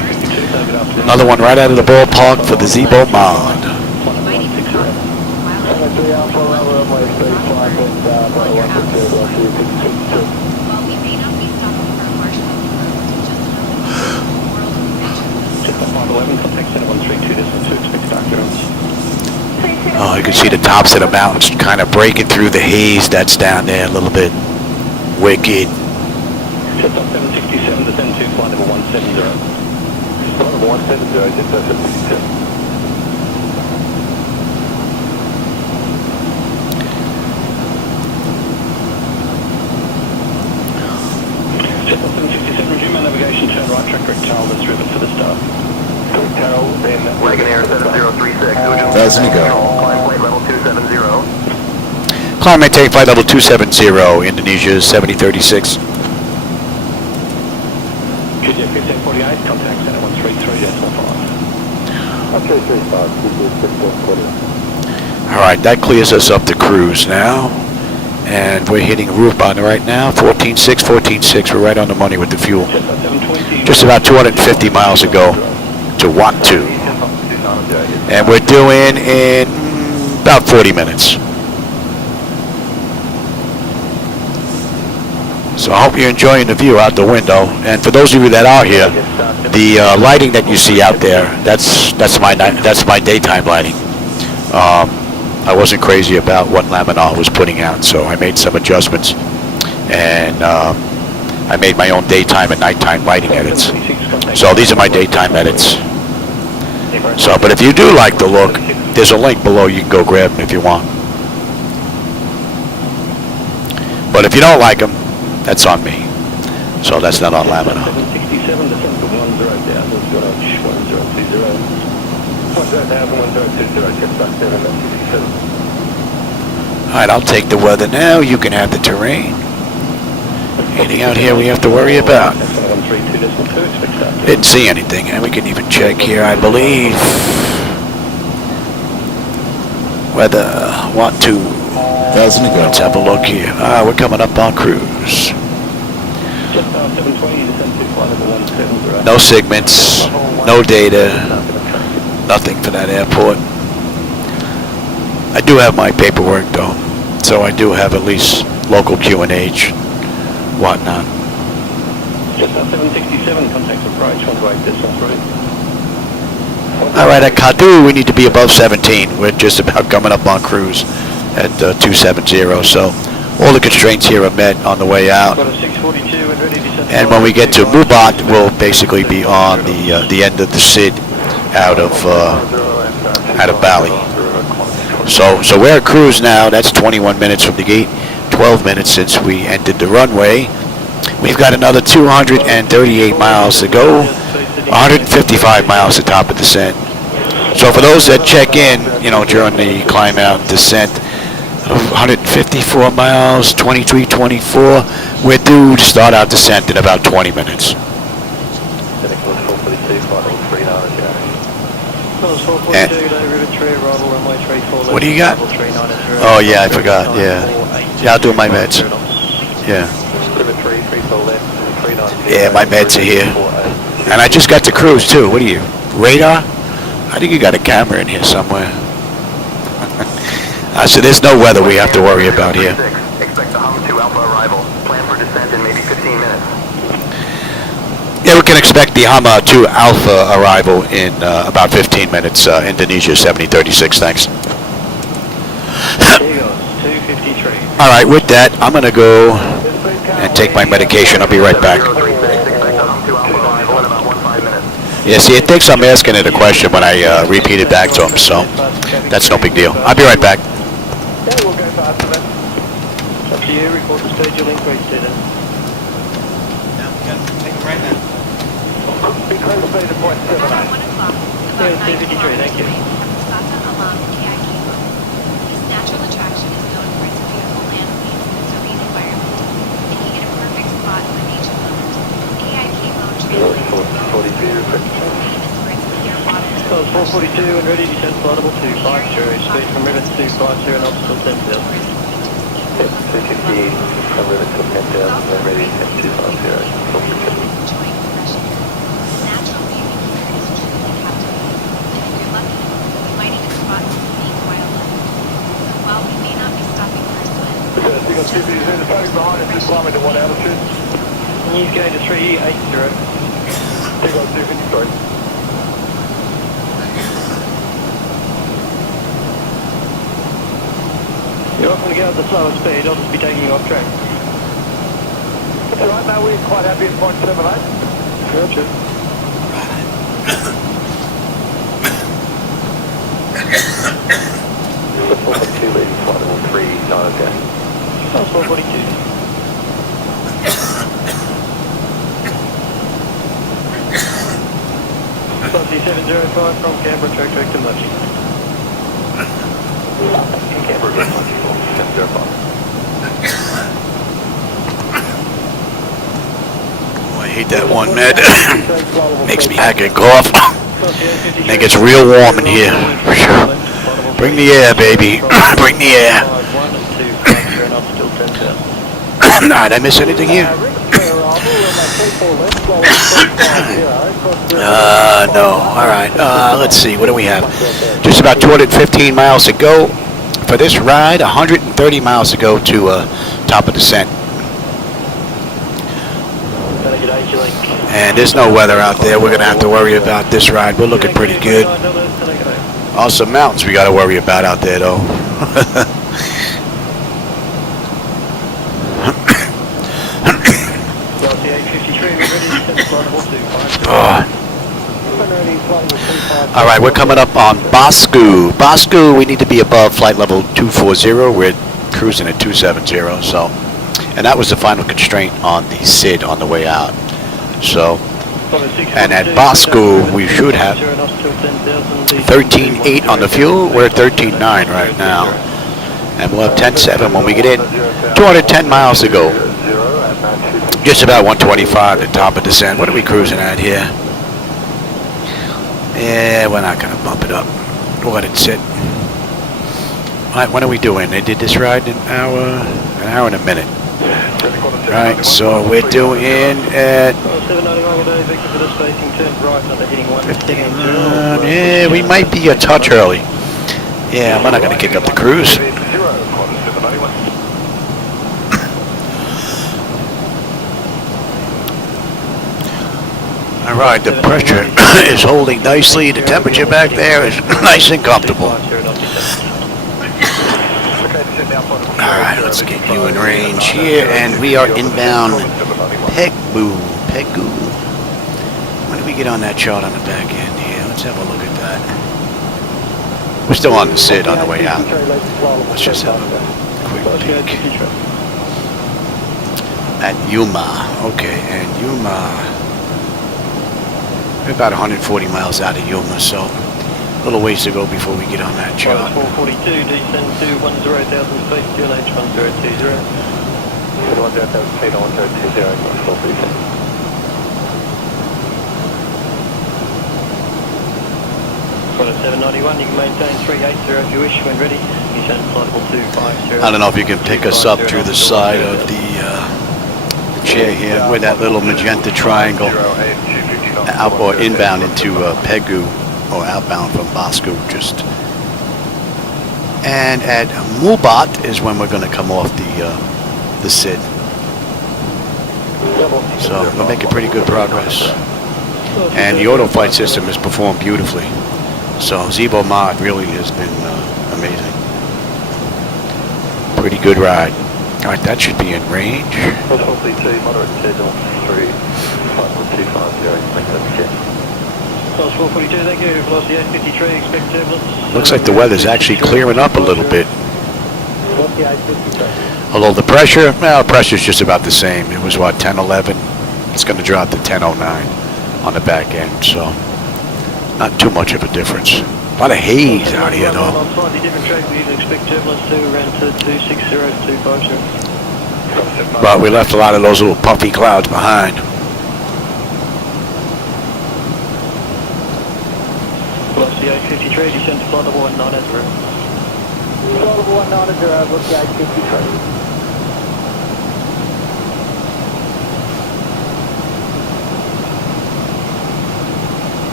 Another one right out of the ballpark for the ZiboMod. 511, contact center 132.2, expect start clearance. Oh, you can see the tops of the mountains kind of breaking through the haze that's down there a little bit. Wicked. Just on 767, descend to flight level 170. Flight level 170, just 767. Just on 767, resume our navigation, turn right, track correct Charles, that's river for the start. Carol, then Wagonair 7036. Thousand to go. Climb flight level 270. Climb maintain flight level 270, Indonesia 7036. QJ 1548, contact center 133.5. Okay, 35, 1540. Alright, that clears us up to cruise now. And we're hitting roof button right now, 14.6, 14.6. We're right on the money with the fuel. Just about 250 miles ago to WATO. And we're doing in about 40 minutes. So I hope you're enjoying the view out the window. And for those of you that are here, the lighting that you see out there, that's my daytime lighting. I wasn't crazy about what Laminar was putting out, so I made some adjustments, and I made my own daytime and nighttime lighting edits. So these are my daytime edits. So, but if you do like the look, there's a link below. You can go grab them if you want. But if you don't like them, that's on me. So that's not on Laminar. 767, descend to 10,000, 1020. 10,000, check start 767. Alright, I'll take the weather now. You can have the terrain. Anything out here we have to worry about? Didn't see anything, and we can even check here, I believe. Weather, WATO. 1,000 to go. Let's have a look here. We're coming up on cruise. No segments, no data, nothing for that airport. I do have my paperwork though, so I do have at least local QNH, whatnot. Just on 767, contact approach 128.3. Alright, at Kadu we need to be above 17. We're just about coming up on cruise at 270, so all the constraints here are met on the way out. And when we get to Mubat, we'll basically be on the end of the SID out of Bali. So we're at cruise now. That's 21 minutes from the gate, 12 minutes since we entered the runway. We've got another 238 miles to go, 155 miles to top of descent. So for those that check in, during the climb out descent, 154 miles, 23, 24, we're due to start our descent in about 20 minutes. What do you got? Oh yeah, I forgot, yeah. Yeah, I'll do my meds. Yeah. Yeah, my meds are here. And I just got to cruise too. What are you, radar? I think you got a camera in here somewhere. So there's no weather we have to worry about here. Expect the Hum 2 Alpha arrival. Plan for descent in maybe 15 minutes. Yeah, we can expect the Hum 2 Alpha arrival in about 15 minutes. Indonesia 7036, thanks. Here goes, 253. All right, with that, I'm going to go and take my medication. I'll be right back. Yeah, see, it thinks I'm asking it a question when I repeat it back to him, so that's no big deal. I'll be right back. Okay, we'll go faster then. Up to you, record the stage, you'll increase to them. Be close to the point 7. Yeah, 253, thank you. Natural attraction is known for its beautiful landscape and serene environment, making it a perfect spot for nature lovers. AIK mode translates to famous for its clear waters. So it's 442 and ready to descend flight level 250, speed from river 250 knots till 10,000. 268 from river to 10,000 and ready to 250. Enjoying refreshing. The natural beauty here is truly captivating, and if you're lucky, you might even spot some unique wildlife. So while we may not be stopping for a swim, Is in the boat behind us, just climbing to what altitude? He's going to 380. Take on 253. want to go at the slower speed, I'll just be taking you off track. That's all right, no, we're quite happy at 0.78. Gotcha. The 442 leading flight level 39 again. That's 442. Velocity 705 from Canberra, track to Murphy. Canberra, 705. Oh, I hate that one, Med. Makes me hack and cough. And it gets real warm in here. Bring the air, baby. Bring the air. Did I miss anything here? No. Alright, let's see. What do we have? Just about 215 miles to go for this ride. 130 miles to go to top of descent. And there's no weather out there. We're going to have to worry about this ride. We're looking pretty good. Also, mountains we got to worry about out there, though. All right, we're coming up on Bosco. Bosco, we need to be above flight level 240. We're cruising at 270, so, and that was the final constraint on the SID on the way out. So, and at Bosco, we should have 13.8 on the fuel. We're at 13.9 right now, and we'll have 10.7 when we get in. 210 miles to go. Just about 125 at top of descent. What are we cruising at here? Yeah, we're not going to bump it up. We'll let it sit. All right, what are we doing? They did this ride in an hour and a minute. Right, so we're doing at... yeah, we might be a touch early. Yeah, we're not going to kick up the cruise. All right, the pressure is holding nicely. The temperature back there is nice and comfortable. All right, let's get you in range here, and we are inbound Pegu. When do we get on that chart on the back end here? Let's have a look at that. We're still on the SID on the way out. Let's just have a quick peek. At Yuma. Okay, and Yuma. We're about 140 miles out of Yuma, so a little ways to go before we get on that chart. 442, descend to 10,000 feet, QNH 1020. 10,000 feet on 1020, 791, you can maintain 380 if you wish when ready. Descend flight level 250. I don't know if you can pick us up through the side of the chair here with that little magenta triangle. Out or inbound into Pegu, or outbound from Bosco, just. And at Mubat is when we're going to come off the SID. So we're making pretty good progress. And the auto flight system has performed beautifully. So ZiboMod really has been amazing. Pretty good ride. All right, that should be in range. Looks like the weather's actually clearing up a little bit. Although the pressure, well, pressure's just about the same. It was what, 1011? It's going to drop to 1009 on the back end, so not too much of a difference. A lot of haze out here, though. On slightly different track, we expect turbulence to around 260 to 250. But we left a lot of those little puffy clouds behind. Velocity 853, descend to flight level 190. Flight level 190, velocity 853.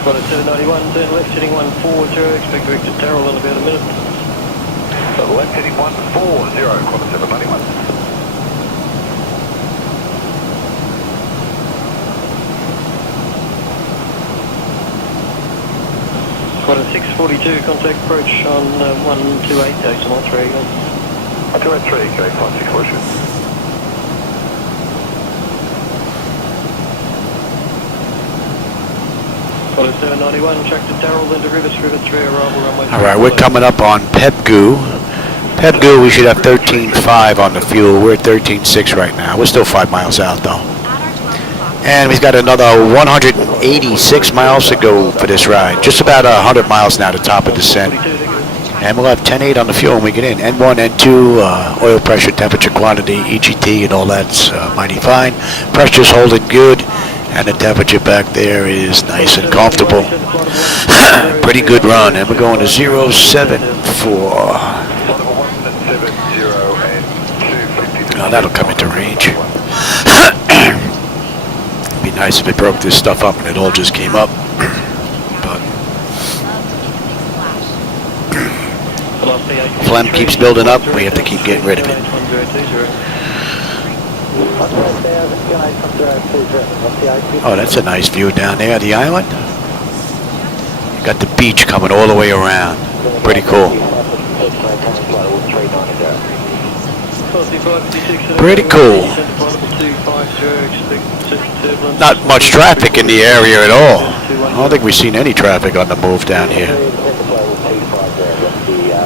Got a 791, turn left, heading 140, expect to exit Darrell in about a minute. So left heading 140, quarter 791. Quarter 642, contact approach on 128 decimal 3. 128, okay, 5642. Quarter 791, track to Darrell, then to River 3, arrival runway. All right, we're coming up on Pebgoo. Pebgoo, we should have 13.5 on the fuel. We're at 13.6 right now. We're still 5 miles out, though. And we've got another 186 miles to go for this ride. Just about 100 miles now to top of descent. And we'll have 10.8 on the fuel when we get in. N1, N2, oil pressure, temperature, quantity, EGT, and all that's mighty fine. Pressure's holding good. And the temperature back there is nice and comfortable. Pretty good run. And we're going to 074. Oh, that'll come into range. It'd be nice if it broke this stuff up and it all just came up. But phlegm keeps building up. We have to keep getting rid of it. Oh, that's a nice view down there of the island. You got the beach coming all the way around. Pretty cool. Pretty cool. Not much traffic in the area at all. I don't think we've seen any traffic on the move down here.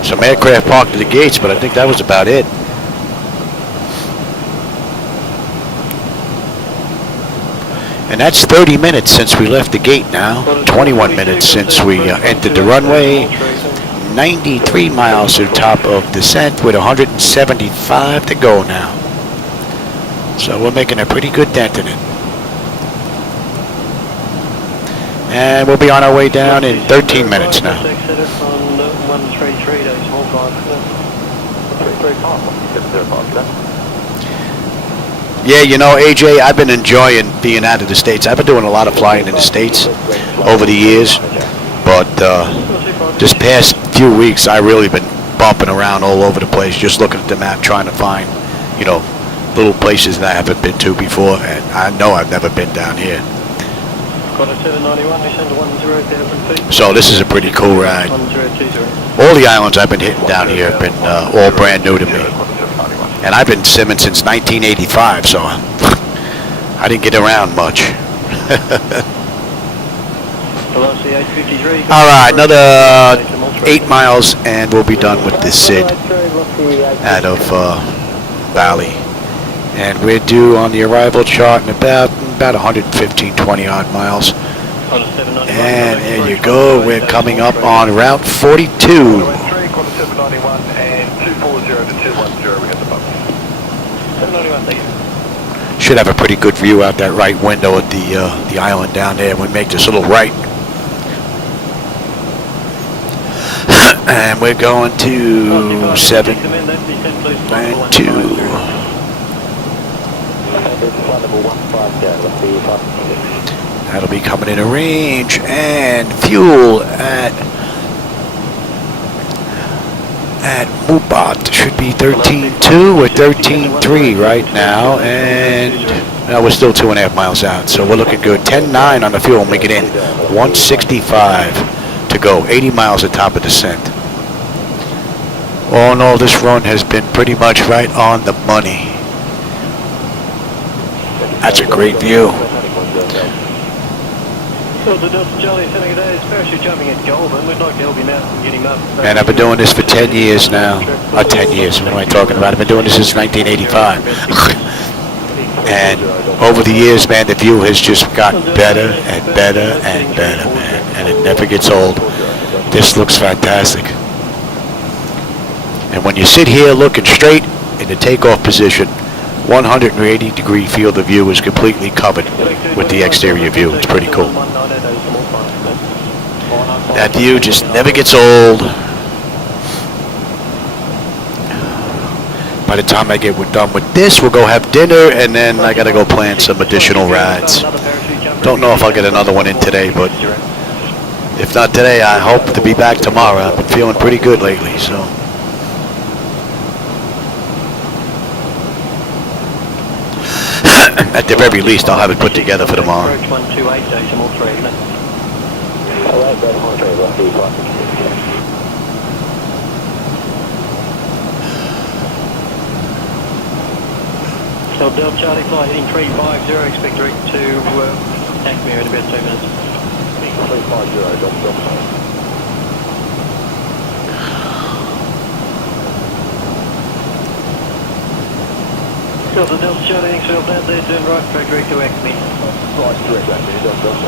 Some aircraft parked at the gates, but I think that was about it. And that's 30 minutes since we left the gate now. 21 minutes since we entered the runway. 93 miles to the top of descent with 175 to go now. So we're making a pretty good dent in it. And we'll be on our way down in 13 minutes now. Yeah, you know, AJ, I've been enjoying being out of the States. I've been doing a lot of flying in the States over the years, but this past few weeks, I've really been bumping around all over the place, just looking at the map, trying to find, you know, little places that I haven't been to before, and I know I've never been down here. So this is a pretty cool ride. All the islands I've been hitting down here have been all brand new to me. And I've been simming since 1985, so I didn't get around much. All right, another 8 miles, and we'll be done with this SID out of Bali. And we're due on the arrival chart in about 115, 20 odd miles. And there you go, we're coming up on Route 42. Should have a pretty good view out that right window at the island down there. We make this little right. And we're going to 792. That'll be coming in a range, and fuel at Mubat should be 13.2 or 13.3 right now, and we're still 2.5 miles out, so we're looking good. 10.9 on the fuel when we get in. 165 to go. 80 miles at top of descent. All in all, this run has been pretty much right on the money. That's a great view. And I've been doing this for 10 years now. 10 years, what am I talking about? I've been doing this since 1985. And over the years, man, the view has just gotten better and better and better, man. And it never gets old. This looks fantastic. And when you sit here looking straight in the takeoff position, 180-degree field of view is completely covered with the exterior view. It's pretty cool. That view just never gets old. By the time I get done with this, we'll go have dinner, and then I gotta go plan some additional rides. Don't know if I'll get another one in today, but if not today, I hope to be back tomorrow. I've been feeling pretty good lately, so. At the very least, I'll have it put together for tomorrow. Alright, that's one train, left 85. So Delta Charlie flight heading 350, expect direct to Acme in about 2 minutes. 350, Delta. Delta Charlie, Exfield down there, turn right, track direct to Acme. Right, direct Acme, Delta.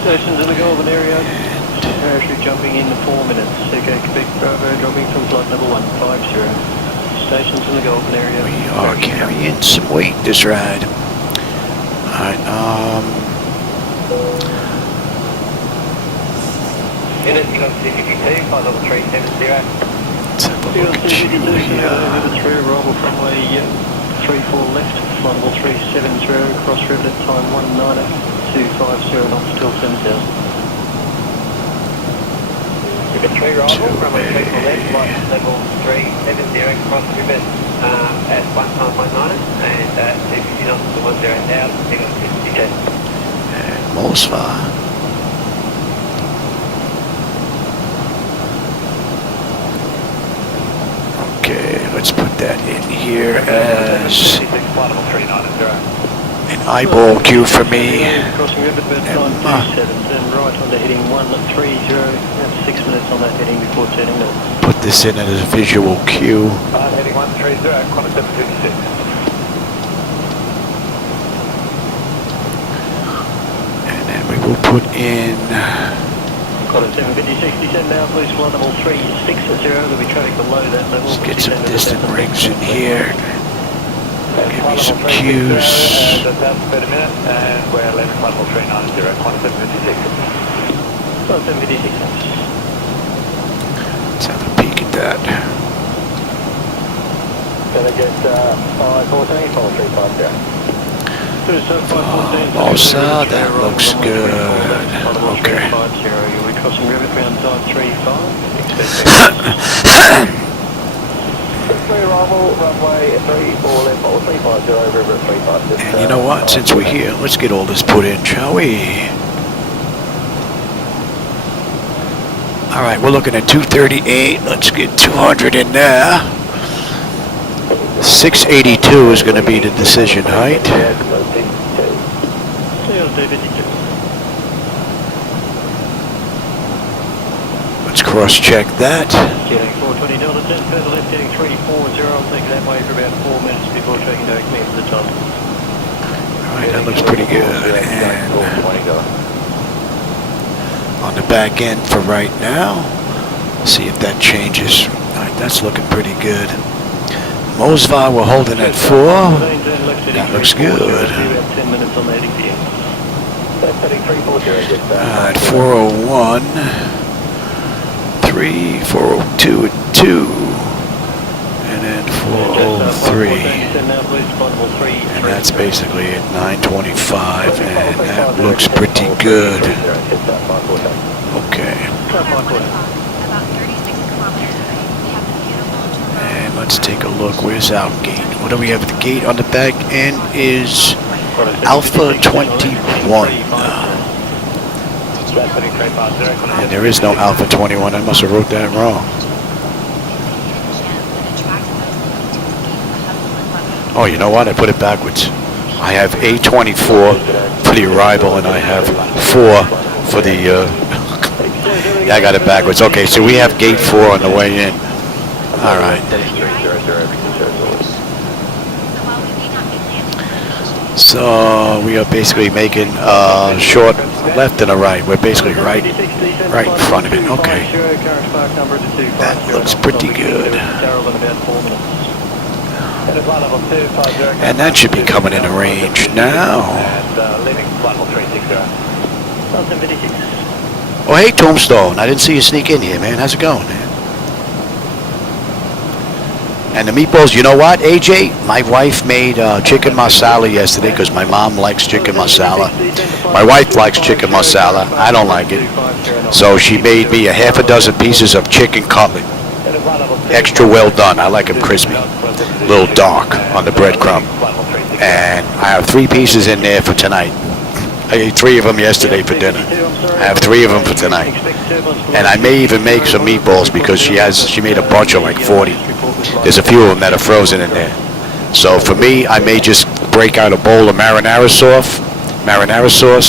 Stations in the Golden area, parachute jumping in 4 minutes. Okay, Quebec Bravo dropping from flight number 150. Stations in the Golden area. We are carrying some weight this ride. Alright, Unit, you got 252, flight level 370. let's have a look at you here. Through arrival runway 34 left, flight level 370, cross rivet at time 19. 250 knots till 10,000. Rivet 3 arrival, runway 34 left, flight level 370, cross rivet at 1 time 19 and 250 knots to 10,000, you got 52. And Mosva. Okay, let's put that in here as an eyeball cue for me. Crossing rivet about time 27, turn right onto heading 130, and 6 minutes on that heading before turning north. Put this in as a visual cue. Heading 130, Qantas 756. And then we will put in... Qantas 756, descend now, please, flight level 360, there'll be traffic below that level. Let's get some distant rings in here. Give me some cues. That's about 30 minutes, and we're landing flight level 390, Qantas 756. Qantas 756. Let's have a peek at that. Gonna get 514, 4350. Mosa, that looks good. Okay. You'll be crossing rivet round time 35. Arrival, runway 34 left, 350, river 350. And you know what? Since we're here, let's get all this put in, shall we? Alright, we're looking at 238. Let's get 200 in there. 682 is going to be the decision height. Let's cross-check that. Getting 420 Delta 10, further left heading 340, I'll take that way for about 4 minutes before tracking to Acme for the time. Alright, that looks pretty good. And on the back end for right now, see if that changes. Alright, that's looking pretty good. Mosva, we're holding at 4. That looks good. About 10 minutes on the heading for you. Alright, 401, 3, 402, and 2. And then 403. And that's basically at 925, and that looks pretty good. Okay. And let's take a look. Where's our gate? What do we have at the gate? On the back end is Alpha 21. And there is no Alpha 21. I must have wrote that wrong. Oh, you know what? I put it backwards. I have A24 for the arrival, and I have 4 for the... yeah, I got it backwards. Okay, so we have gate 4 on the way in. All right. So we are basically making a short left and a right. We're basically right in front of it. Okay. That looks pretty good. And that should be coming in range now. Oh, hey, Tombstone. I didn't see you sneak in here, man. How's it going, man? And the meatballs, you know what, AJ? My wife made chicken masala yesterday because my mom likes chicken masala. My wife likes chicken masala. I don't like it. So she made me a half a dozen pieces of chicken cutlet. extra well done. I like them crispy, a little dark on the breadcrumb. And I have 3 pieces in there for tonight. I ate 3 of them yesterday for dinner. I have 3 of them for tonight. And I may even make some meatballs because she made a bunch of like 40. There's a few of them that are frozen in there. So for me, I may just break out a bowl of marinara sauce,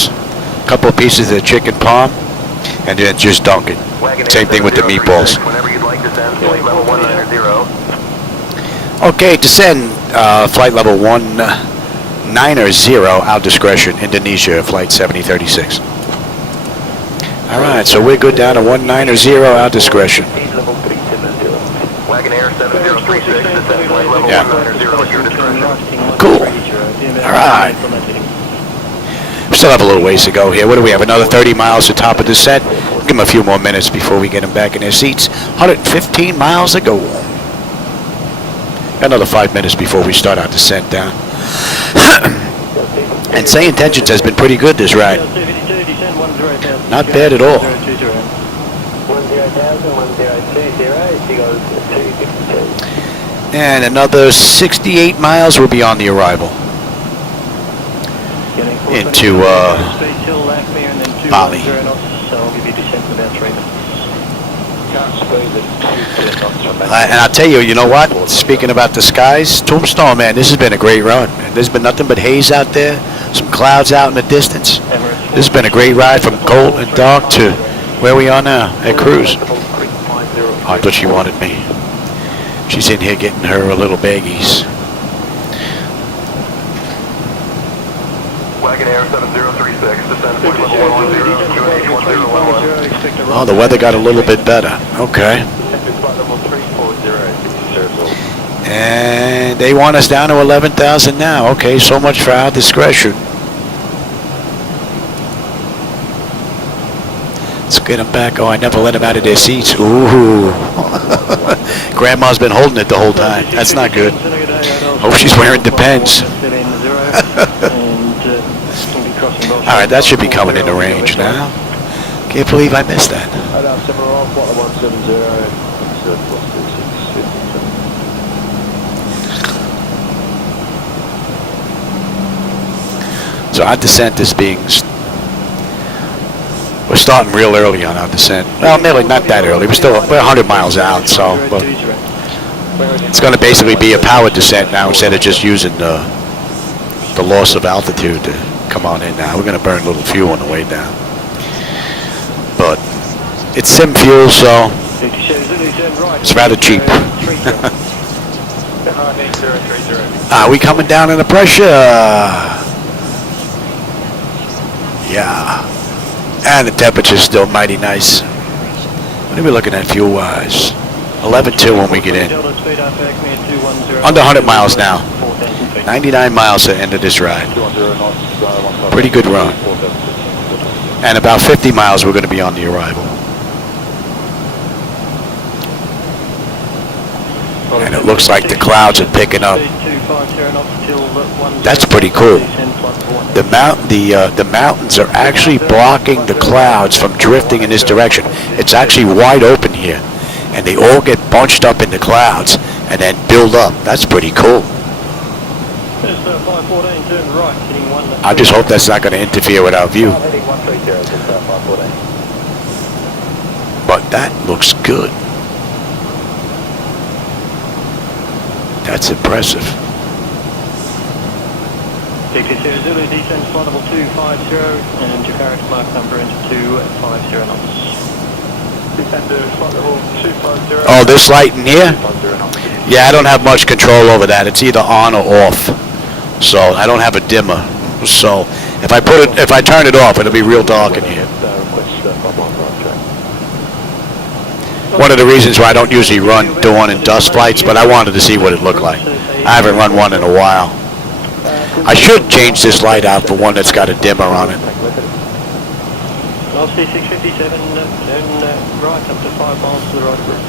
a couple of pieces of chicken parm, and then just dunk it. Same thing with the meatballs. Okay, descend flight level 190, our discretion, Indonesia, flight 7036. Alright, so we're good down to 190, our discretion. Yeah. Cool. Alright. We still have a little ways to go here. What do we have? Another 30 miles to top of descent. Give them a few more minutes before we get them back in their seats. 115 miles to go. Another 5 minutes before we start our descent down. And SayIntentions has been pretty good this ride. Not bad at all. 1020, And another 68 miles will be on the arrival into Bali. And I'll tell you, you know what? Speaking about the skies, Tombstone, man, this has been a great run. There's been nothing but haze out there, some clouds out in the distance. This has been a great ride from cold and dark to where we are now at cruise. Oh, I thought she wanted me. She's in here getting her little baggies. Wagonair 7036, descend flight level 110, QNH 1011. Oh, the weather got a little bit better. Okay. And they want us down to 11,000 now. Okay, so much for our discretion. Let's get them back. Oh, I never let them out of their seats. Ooh. Grandma's been holding it the whole time. That's not good. Hope she's wearing Depends. All right, that should be coming into range now. Can't believe I missed that. So our descent is being... We're starting real early on our descent. Well, nearly not that early. We're 100 miles out, so it's going to basically be a powered descent now instead of just using the loss of altitude to come on in now. We're going to burn a little fuel on the way down. But it's sim fuel, so it's rather cheap. Are we coming down in the pressure? Yeah. And the temperature's still mighty nice. What are we looking at fuel-wise? 11.2 when we get in. Under 100 miles now. 99 miles at the end of this ride. Pretty good run. And about 50 miles we're going to be on the arrival. And it looks like the clouds are picking up. That's pretty cool. The mountains are actually blocking the clouds from drifting in this direction. It's actually wide open here. And they all get bunched up in the clouds and then build up. That's pretty cool. I just hope that's not going to interfere with our view. But that looks good. That's impressive. Zulu descends flight level 250 and Jakarta mark number into 250 knots. Descender flight level 250. Oh, this light in here? Yeah, I don't have much control over that. It's either on or off. So I don't have a dimmer. So if I turn it off, it'll be real dark in here. One of the reasons why I don't usually run dawn and dusk flights, but I wanted to see what it looked like. I haven't run one in a while. I should change this light out for one that's got a dimmer on it. I'll see 657 and right up to 5 miles to the right of route.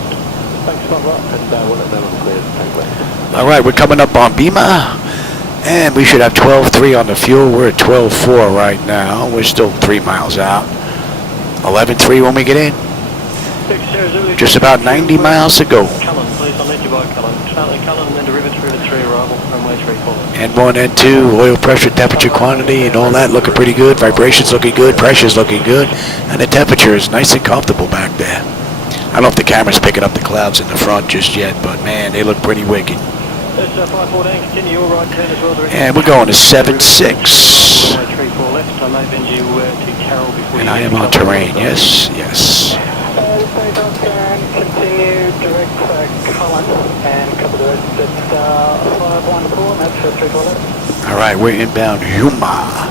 Thanks a lot, and we'll let them clear. All right, we're coming up on Bima, and we should have 12.3 on the fuel. We're at 12.4 right now. We're still 3 miles out. 11.3 when we get in. Just about 90 miles to go. Cullen, please, I'll need you by Cullen. Cullen and the Rivet 3 arrival, runway 34. N1, N2, oil pressure, temperature, quantity, and all that looking pretty good. Vibrations looking good, pressure's looking good, and the temperature is nice and comfortable back there. I don't know if the camera's picking up the clouds in the front just yet, but man, they look pretty wicked. That's 514, continue your right turn as well. And we're going to 7-6. Runway 34 left, I may bend you to Carroll before And you I get am on to terrain, yes, yes. Continue direct Cullen and cover the rest at 514, that's 34 left. All right, we're inbound Yuma.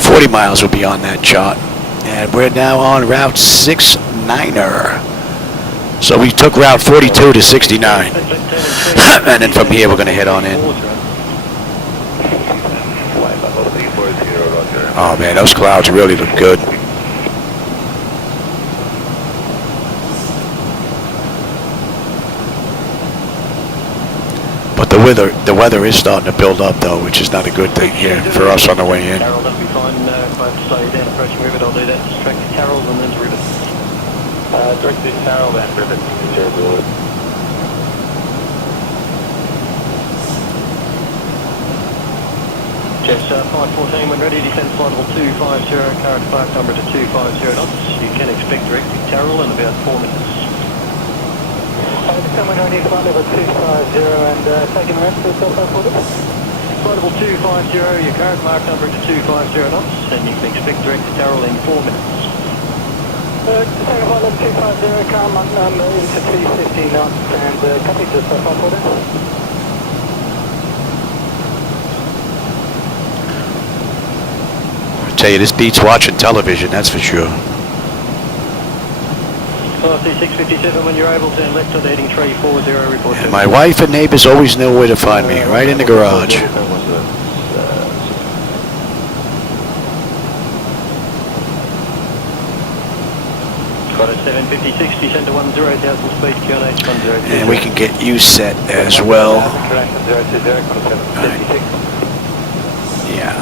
40 miles will be on that chart. And we're now on Route 69er. So we took Route 42 to 69. And then from here we're going to head on in. Oh man, those clouds really look good. But the weather is starting to build up though, which is not a good thing here for us on the way in. Carroll, that'll be fine. If I have to slow you down approaching Rivet, I'll do that. Direct to Carroll and then to Rivet. Direct to Carroll and Rivet, 0. Jets 514, when ready, descend flight level 250, current flight number to 250 knots. You can expect direct to Carroll in about 4 minutes. Someone ready, flight level 250 and taking the rest of the Flight level 250, your current mark number to 250 knots, and you can expect direct to Carroll in 4 minutes. Flight level 250, current mark number into 250 knots and copy just 514. I tell you, this beats watching television, that's for sure. 657, when you're able to left on the heading 340, report. And my wife and neighbors always know where to find me, right in the garage. Got a 756, descend to 10,000 speed, QNH 10. And we can get you set as well. Yeah.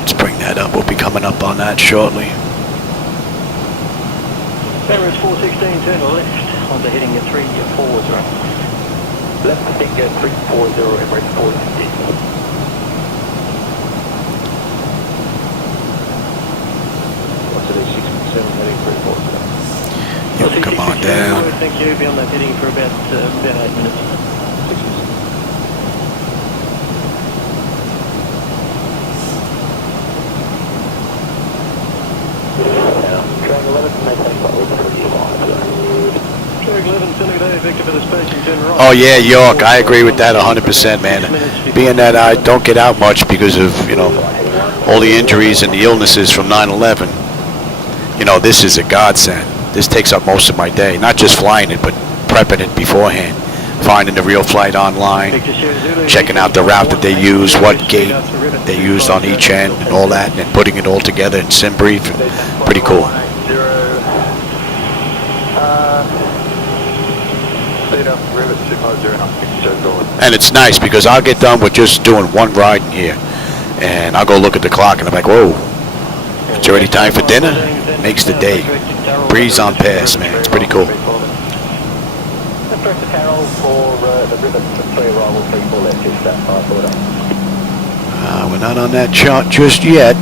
Let's bring that up. We'll be coming up on that shortly. Emirates 416, turn left onto heading 340. Left finger 340, Emirates 416. What's it, 617, heading 340. You'll come on down. Thank you, be on that heading for about 8 minutes. Track 11, may take flight level 35. Track 11, sending today, Victor for the station, turn right. Oh yeah, York, I agree with that 100%, man. Being that I don't get out much because of, you know, all the injuries and the illnesses from 9/11, you know, this is a godsend. This takes up most of my day, not just flying it, but prepping it beforehand, finding the real flight online, checking out the route that they use, what gate they used on each end, and all that, and then putting it all together in SimBrief. Pretty cool. And it's nice because I'll get done with just doing one ride in here, and I'll go look at the clock, and I'm like, whoa, it's already time for dinner? Makes the day. Breeze on past, man. It's pretty cool. Direct to Carroll for the Rivet 3 arrival 34 left, just 540. We're not on that chart just yet.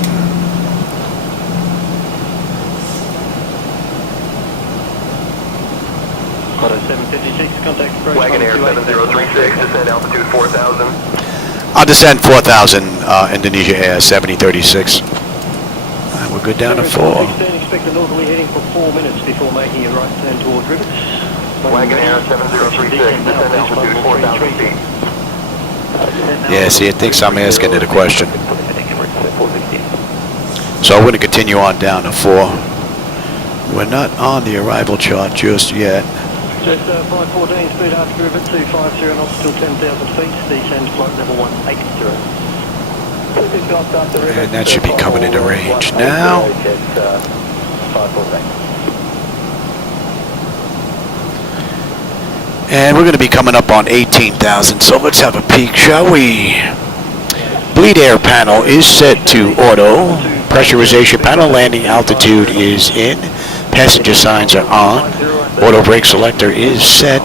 Got a 756, contact approach. Wagonair 7036, descend altitude 4,000. I'll descend 4,000, Indonesia Air 7036. We're good down to 4. Expect a northerly heading for 4 minutes before making a right turn towards Rivet. Wagonair 7036, descend altitude 4,000 feet. Yeah, see, it thinks I'm asking it a question. So we're going to continue on down to 4. We're not on the arrival chart just yet. Just 514, speed after Rivet 250 knots till 10,000 feet, descend flight level 180. And that should be coming into range now. And we're going to be coming up on 18,000, so let's have a peek, shall we? Bleed air panel is set to auto. Pressurization panel landing altitude is in. Passenger signs are on. Auto brake selector is set.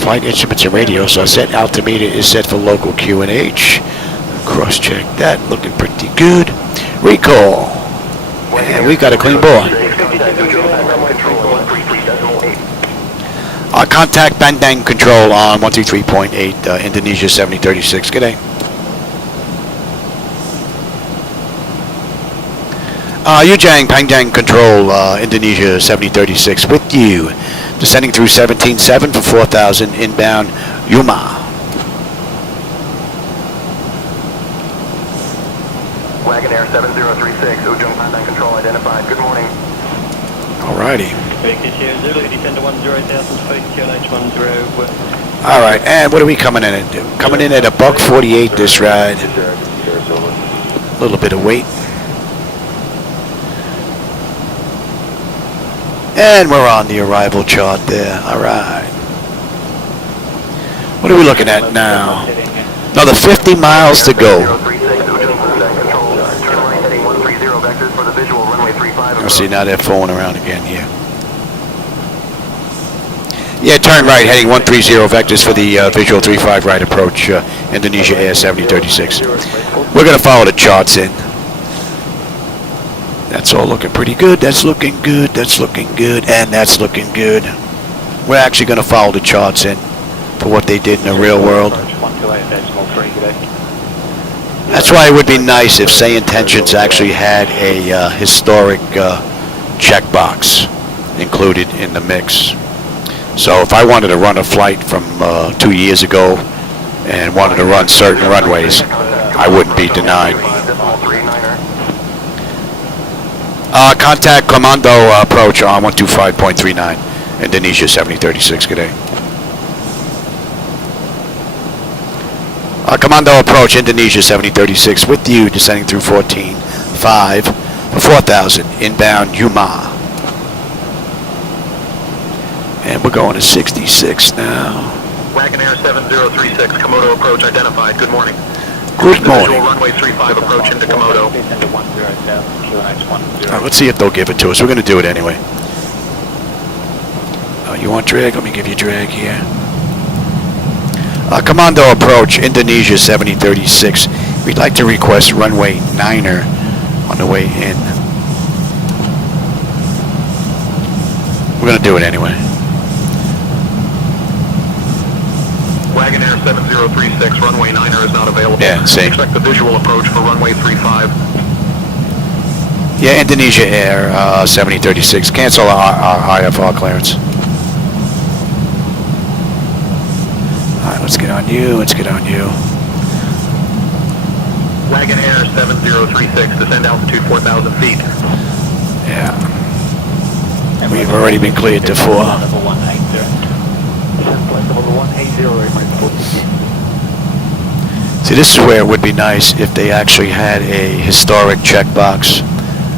Flight instruments and radios are set. Altimeter is set for local QNH. Cross check that, looking pretty good. Recall. And we got a clean board. Contact Bandang Control on 133.8 Indonesia 7036. Good day. Ujang Panjang Control Indonesia 7036 with you. Descending through 17.7 for 4,000 inbound Yuma. Wagon Air 7036, Ujung Panjang Control identified. Good morning. Alrighty. Zulu, descend to 10,000 feet, QNH 10. Alright, and what are we coming in at? Coming in at a $148 this ride. A little bit of weight. And we're on the arrival chart there. Alright. What are we looking at now? Another 50 miles to go. I see, now they're fooling around again here. Yeah, turn right, heading 130 vectors for the visual 35 right approach, Indonesia Air 7036. We're going to follow the charts in. That's all looking pretty good. That's looking good. That's looking good. And that's looking good. We're actually going to follow the charts in for what they did in the real world. That's why it would be nice if SayIntentions actually had a historic checkbox included in the mix. So if I wanted to run a flight from 2 years ago and wanted to run certain runways, I wouldn't be denied. Contact Commando approach on 125.39 Indonesia 7036. Good day. Commando approach Indonesia 7036 with you, descending through 14.5 for 4,000 inbound Yuma. And we're going to 66 now. Wagon Air 7036, Komodo approach identified. Good morning. Good morning. Runway 35 approach into Komodo. Let's see if they'll give it to us. We're going to do it anyway. You want drag? Let me give you drag here. Commando approach Indonesia 7036. We'd like to request runway 9er on the way in. We're going to do it anyway. Wagon Air 7036, runway 9er is not available. Yeah, same. Expect the visual approach for runway 35. Yeah, Indonesia Air 7036. Cancel our IFR clearance. Alright, let's get on you. Let's get on you. Wagon Air 7036, descend altitude 4,000 feet. Yeah. We've already been cleared to 4. See, this is where it would be nice if they actually had a historic checkbox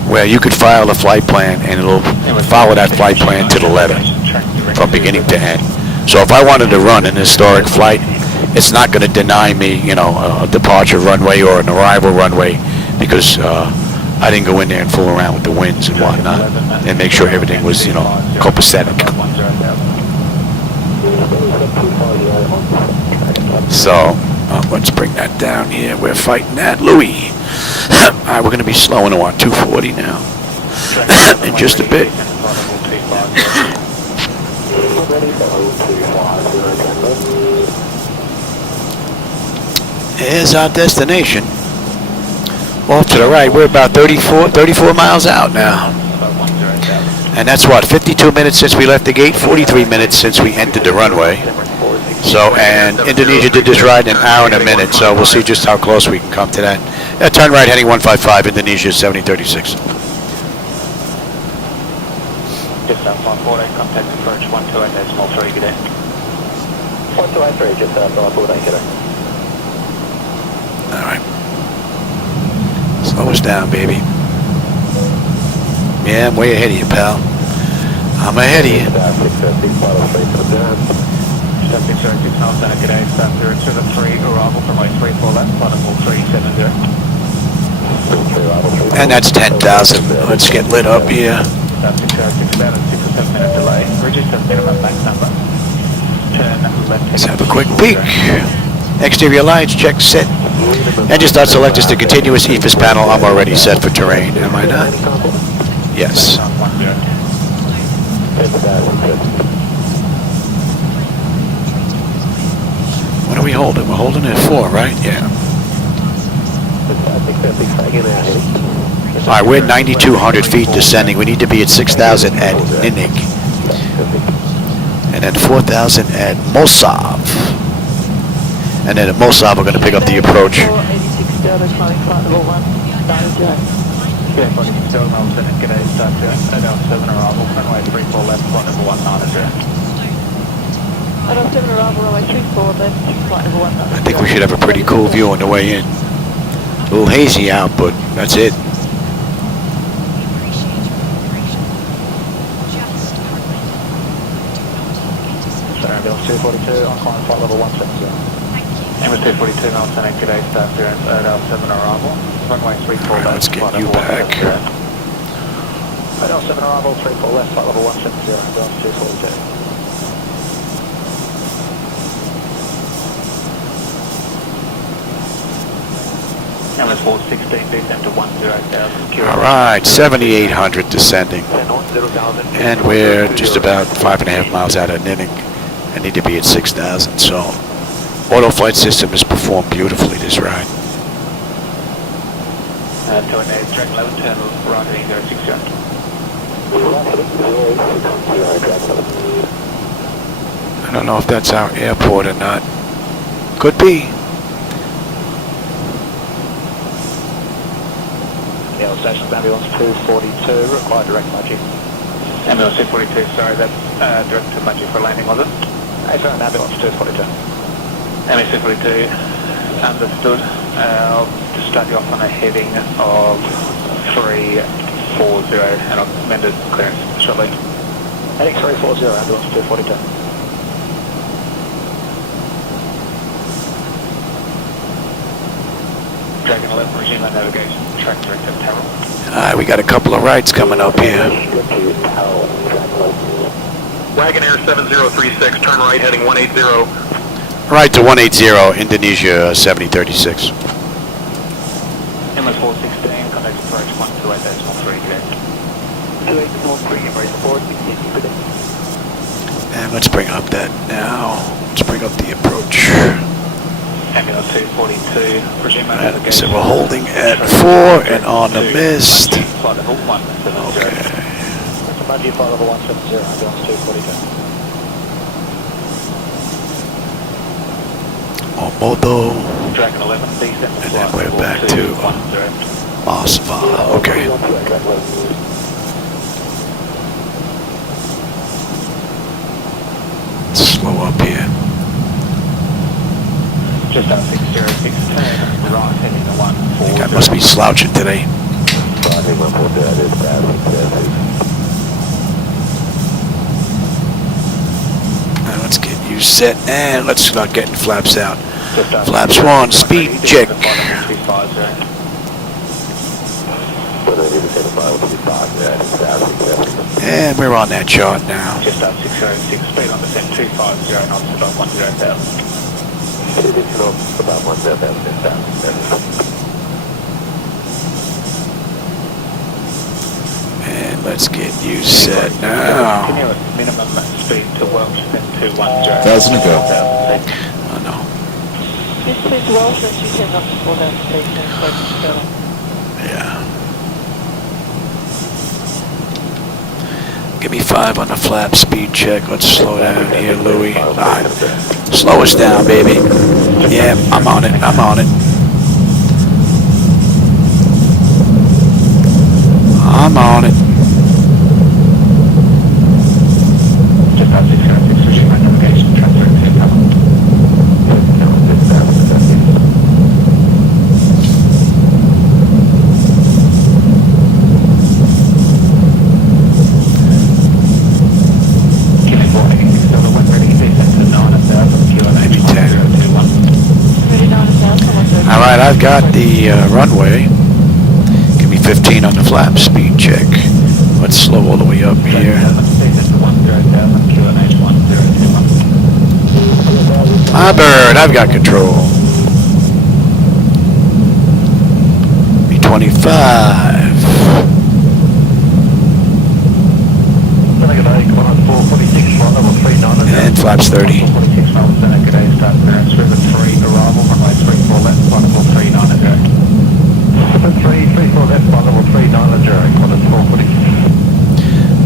where you could file a flight plan and it'll follow that flight plan to the letter from beginning to end. So if I wanted to run an historic flight, it's not going to deny me, you know, a departure runway or an arrival runway because I didn't go in there and fool around with the winds and whatnot and make sure everything was, you know, copacetic. So, let's bring that down here. We're fighting that. Louis. Alright, we're going to be slowing to our 240 now. In just a bit. Here's our destination. Off to the right. We're about 34 miles out now. And that's what, 52 minutes since we left the gate, 43 minutes since we entered the runway. So, and Indonesia did this ride in an hour and a minute, so we'll see just how close we can come to that. Turn right heading 155, Indonesia 7036. Just south on board, contact approach 128.3, good day. 128.3, just south on board, good day. Alright. Slow us down, baby. Yeah, I'm way ahead of you, pal. I'm ahead of you. And that's 10,000. Let's get lit up here. start 606, about a 6 or 7 minute delay. Register minimum max number. Turn left. Let's have a quick peek. Exterior lights, check, set. Engine start select is the continuous EFIS panel. I'm already set for terrain, am I not? Yes. What are we holding? We're holding it at 4, right? Yeah. Alright, we're 9,200 feet descending. We need to be at 6,000 at Ninic. And then 4,000 at Mosav. And then at Mosav, we're going to pick up the approach. I think we should have a pretty cool view on the way in. A little hazy out, but that's it. Ambulance 242 on climb flight level 170. Ambulance 242 North Center, good day, start 0 and 7 arrival. Runway 34 left. Let's get you back. 7 arrival, 34 left, flight level 170, ambulance 242. Ambulance 416, descend to 10,000. Alright, 7,800 descending. And we're just about 5.5 miles out of Ninic. I need to be at 6,000, so auto flight system has performed beautifully this ride. To an edge, track 11, turn right heading 060. I don't know if that's our airport or not. Could be. Yeah, station ambulance 242, require direct Mudgee. Ambulance 242, sorry, that's direct to Mudgee for landing, was it? Sorry, ambulance 242. Ambulance 242, understood. I'll just start you off on a heading of 340, and I'll amend it clearance shortly. Heading 340, ambulance 242. Dragon 11, resume our navigation, track direct at Terrell. Alright, we got a couple of rides coming up here. Wagonair 7036, turn right heading 180. Right to 180, Indonesia 7036. MS 416, contact approach 128.3, good. 28.3, embrace 416, And let's bring up that now. Let's bring up the approach. Ambulance 242, resume our And navigation. so we're holding at 4 and on the mist. Flight level 170. Okay. Mudgee flight level 170, ambulance 242. Modo. Dragon 11, descend And flight then we're level back to 210. Moskva. Okay. Slow up here. Just out 606, turn right heading to 140. I must be slouching today. Now let's get you set and let's start getting flaps out. Flaps 1, speed check. And we're on that chart now. Just up 606, speed on descent 250, knots about 10,000. About 10,000. And let's get you set now. Continuous minimum speed to Welsh, then 210. 1,000 to go. Oh no. This is Welsh, and she came up to 4,000 feet, Yeah. Give me 5 on the flap, speed check. Let's slow down here, Louie. All right. Slow us down, baby. Yeah, I'm on it. I'm on it. I'm on it. Just out 606, resume our navigation, transfer to cover. Maybe 10. All right, I've got the runway. Give me 15 on the flap, speed check. Let's slow all the way up here. My bird, I've got control. B-25. And flaps 30.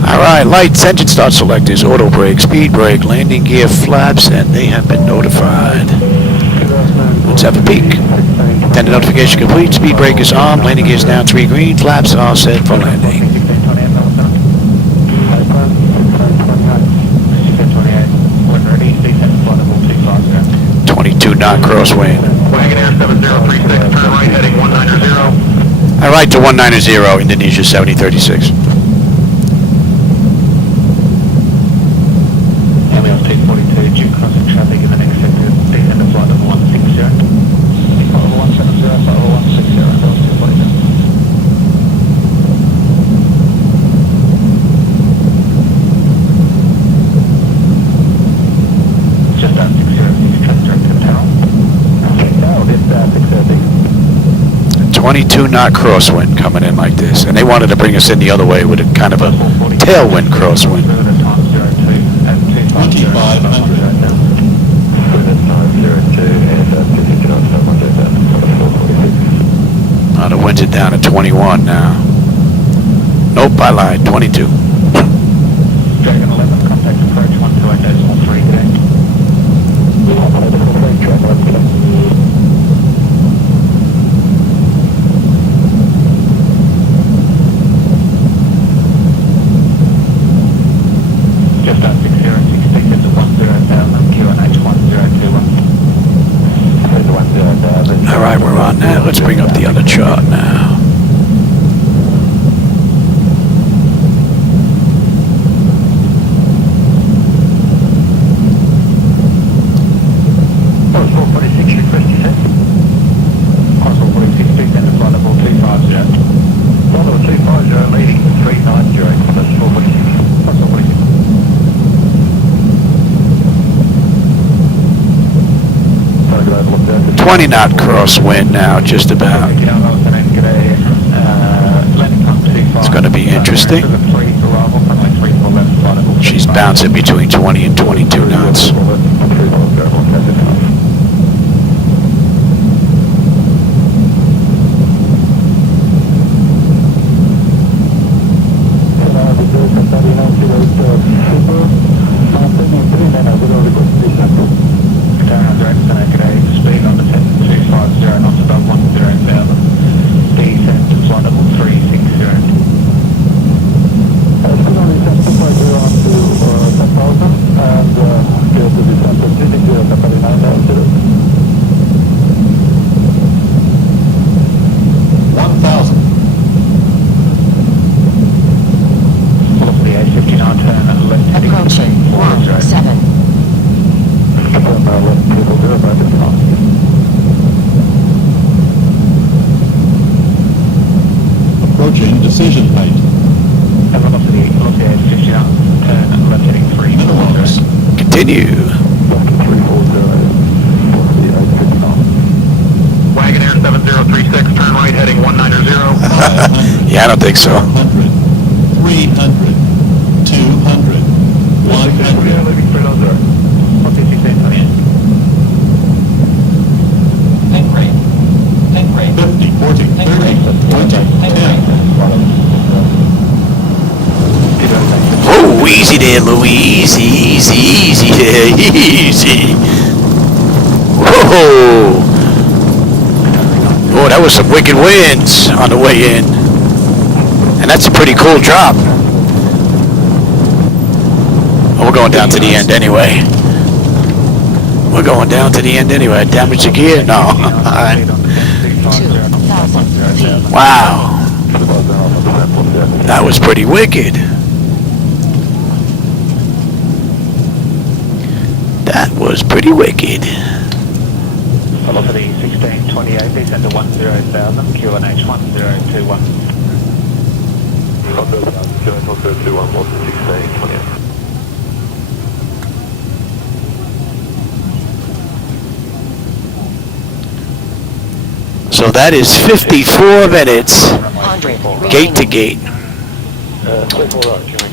Alright, lights, engine start selectors, auto brake, speed brake, landing gear flaps, and they have been notified. Let's have a peek. Then the notification complete, speed brake is on, landing gear is down, 3 green, flaps are set for landing. 22 knot crosswind. Wagon Air 7036, turn right heading 190. Alright to 190, Indonesia 7036. Helios 242, due crossing traffic in the next sector, descend to flight level 160. Flight level 170, flight level 160, Helios 242. Just down 606, traffic direct to the tower. No, it's 606. 22 knot crosswind coming in like this, and they wanted to bring us in the other way with a kind of a tailwind crosswind. 2500. The winds are down to 21 now. Nope, I lied, 22. Dragon 11, contact approach 128.3 today. Just at 606, descend to 10,000, QNH 1021. Alright, we're on now. Let's bring up the other chart now. Leading 390, that's 446. 20 knot crosswind now, just about. It's going to be interesting. She's bouncing between 20 and 22 knots. Speed on the 250 knots above 10,000. Descent to flight level 360. Approaching decision height. Velocity 50 knots, turn left heading 3 kilometers. Continue. Wagon Air 7036, turn right heading 190. Yeah, I don't think so. 100, 300, 200, 100. 50, 40, 30, 20, 10. Oh, easy there, Louise. Easy, easy there. Easy. Whoa. Oh, that was some wicked winds on the way in. And that's a pretty cool drop. Oh, we're going down to the end anyway. We're going down to the end anyway. Damage the gear? No. Wow. That was pretty wicked. That was pretty wicked. Velocity 1628, descend to 10,000, QNH 1021. So that is 54 minutes, gate to gate.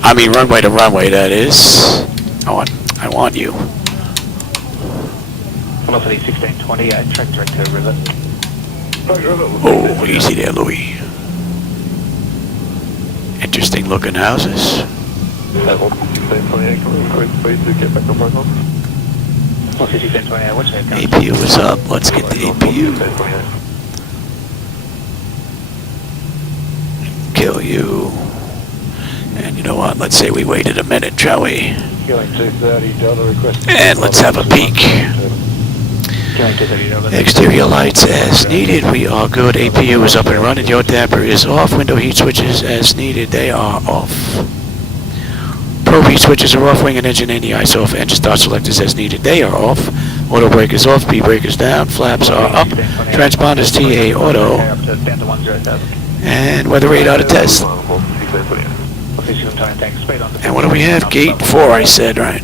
I mean runway to runway, that is. I want you. Velocity 1628, track direct to river. Oh, easy there, Louis. Interesting looking houses. Velocity 1628, what's that? APU is up. Let's get the APU. Kill you. And you know what? Let's say we waited a minute, shall we? And let's have a peek. Exterior lights as needed. We are good. APU is up and running. Yaw damper is off. Window heat switches as needed. They are off. Probe heat switches are off. Wing and engine anti-ice off. Engine start selectors as needed. They are off. Auto brake is off. P brake is down. Flaps are up. Transponders TA auto. And weather radar to test. And what do we have? Gate 4, I said, right?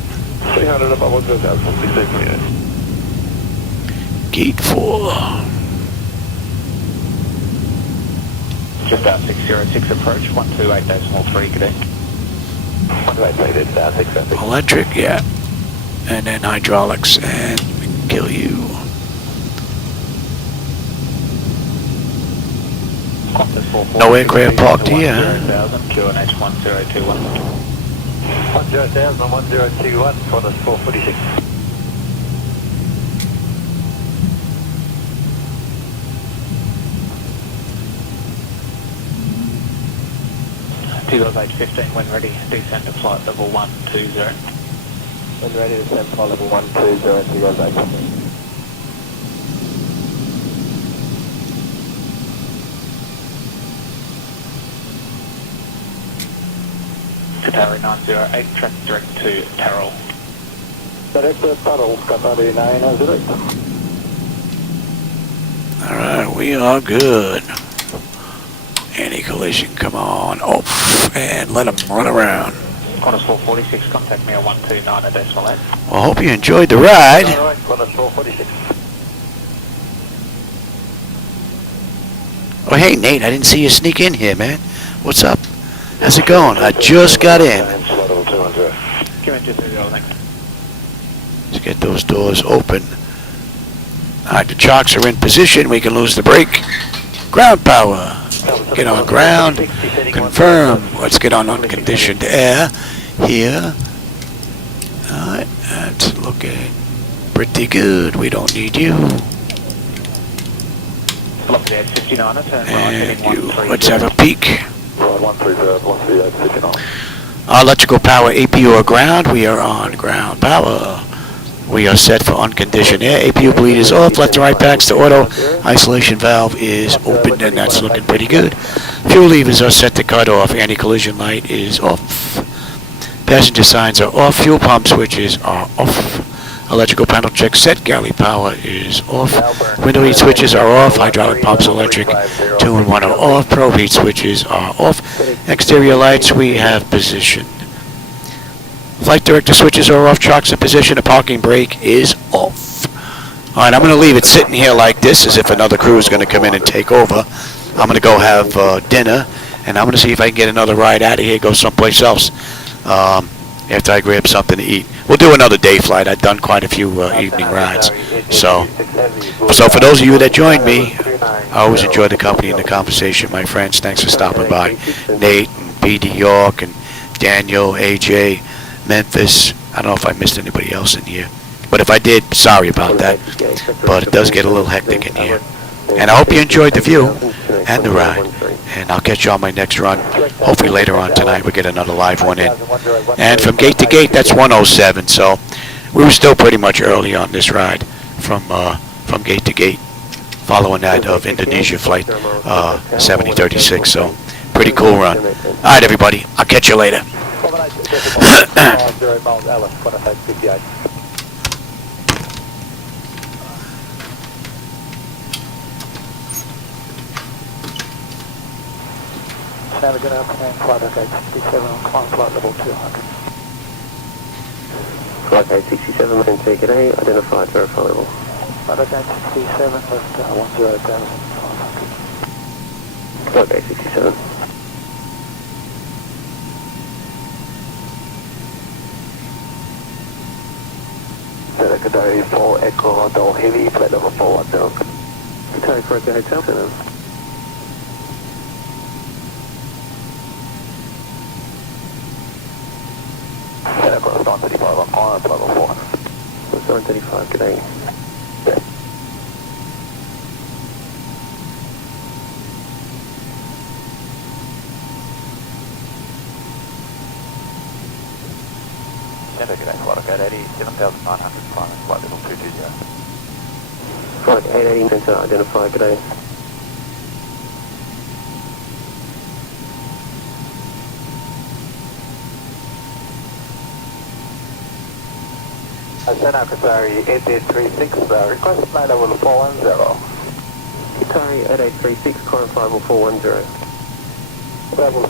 Gate 4. Just out 606 approach, 128.3, good day. Electric, yeah. And then hydraulics, and we can kill you. No aircraft parked here, huh? QNH 1021. 10,000, 1021, Qantas 446. T-Los 815, when ready, descend to flight level 120. When ready, descend flight level 120, T-Los 815. Qatari 908, track direct to Tarrell. Direct to Tarrell, Qatari 908. Alright, we are good. Anti-collision, come on. Off, and let them run around. Qantas 446, contact me at 129.8. Well, I hope you enjoyed the ride. Alright, Qantas 446. Oh, hey, Nate, I didn't see you sneak in here, man. What's up? How's it going? I just got in. Let's get those doors open. Alright, the chocks are in position. We can lose the brake. Ground power. Get on ground. Confirm. Let's get on unconditioned air here. Alright, that's looking pretty good. We don't need you. And you. Let's have a peek. Electrical power APU or ground. We are on ground power. We are set for unconditioned air. APU bleed is off. Left and right packs to auto. Isolation valve is open, and that's looking pretty good. Fuel levers are set to cut off. Anti-collision light is off. Passenger signs are off. Fuel pump switches are off. Electrical panel check set. Galley power is off. Window heat switches are off. Hydraulic pumps electric 2 and 1 are off. Probe heat switches are off. Exterior lights we have positioned. Flight director switches are off. Chocks in position. A parking brake is off. Alright, I'm going to leave it sitting here like this as if another crew is going to come in and take over. I'm going to go have dinner, and I'm going to see if I can get another ride out of here, go someplace else after I grab something to eat. We'll do another day flight. I've done quite a few evening rides. So for those of you that joined me, I always enjoy the company and the conversation, my friends. Thanks for stopping by. Nate and BD York and Daniel, AJ, Memphis. I don't know if I missed anybody else in here. But if I did, sorry about that. But it does get a little hectic in here. And I hope you enjoyed the view and the ride. And I'll catch you on my next run. Hopefully later on tonight we'll get another live one in. And from gate to gate, that's 107. So we were still pretty much early on this ride from gate to gate, following that of Indonesia Flight 7036. So pretty cool run. All right, everybody. I'll catch you later. have a good afternoon. Flightdeck 867 on climb flight level 200. Flight 867, maintain good day, identified, verify level. Flightdeck 867, lift 10,500. Flight 867. Good day for Echo Hotel Heavy, flight level 410. Good day for Echo Hotel, Center. Correspond 35 on climb, flight level 400. Correspond 35, good day. Good day, flight 880, 7,900, climbing flight level 220. Flight 880, center, identified, good day. Center Qatari 8836, request flight level 410. Qatari 8836, current flight level 410. Level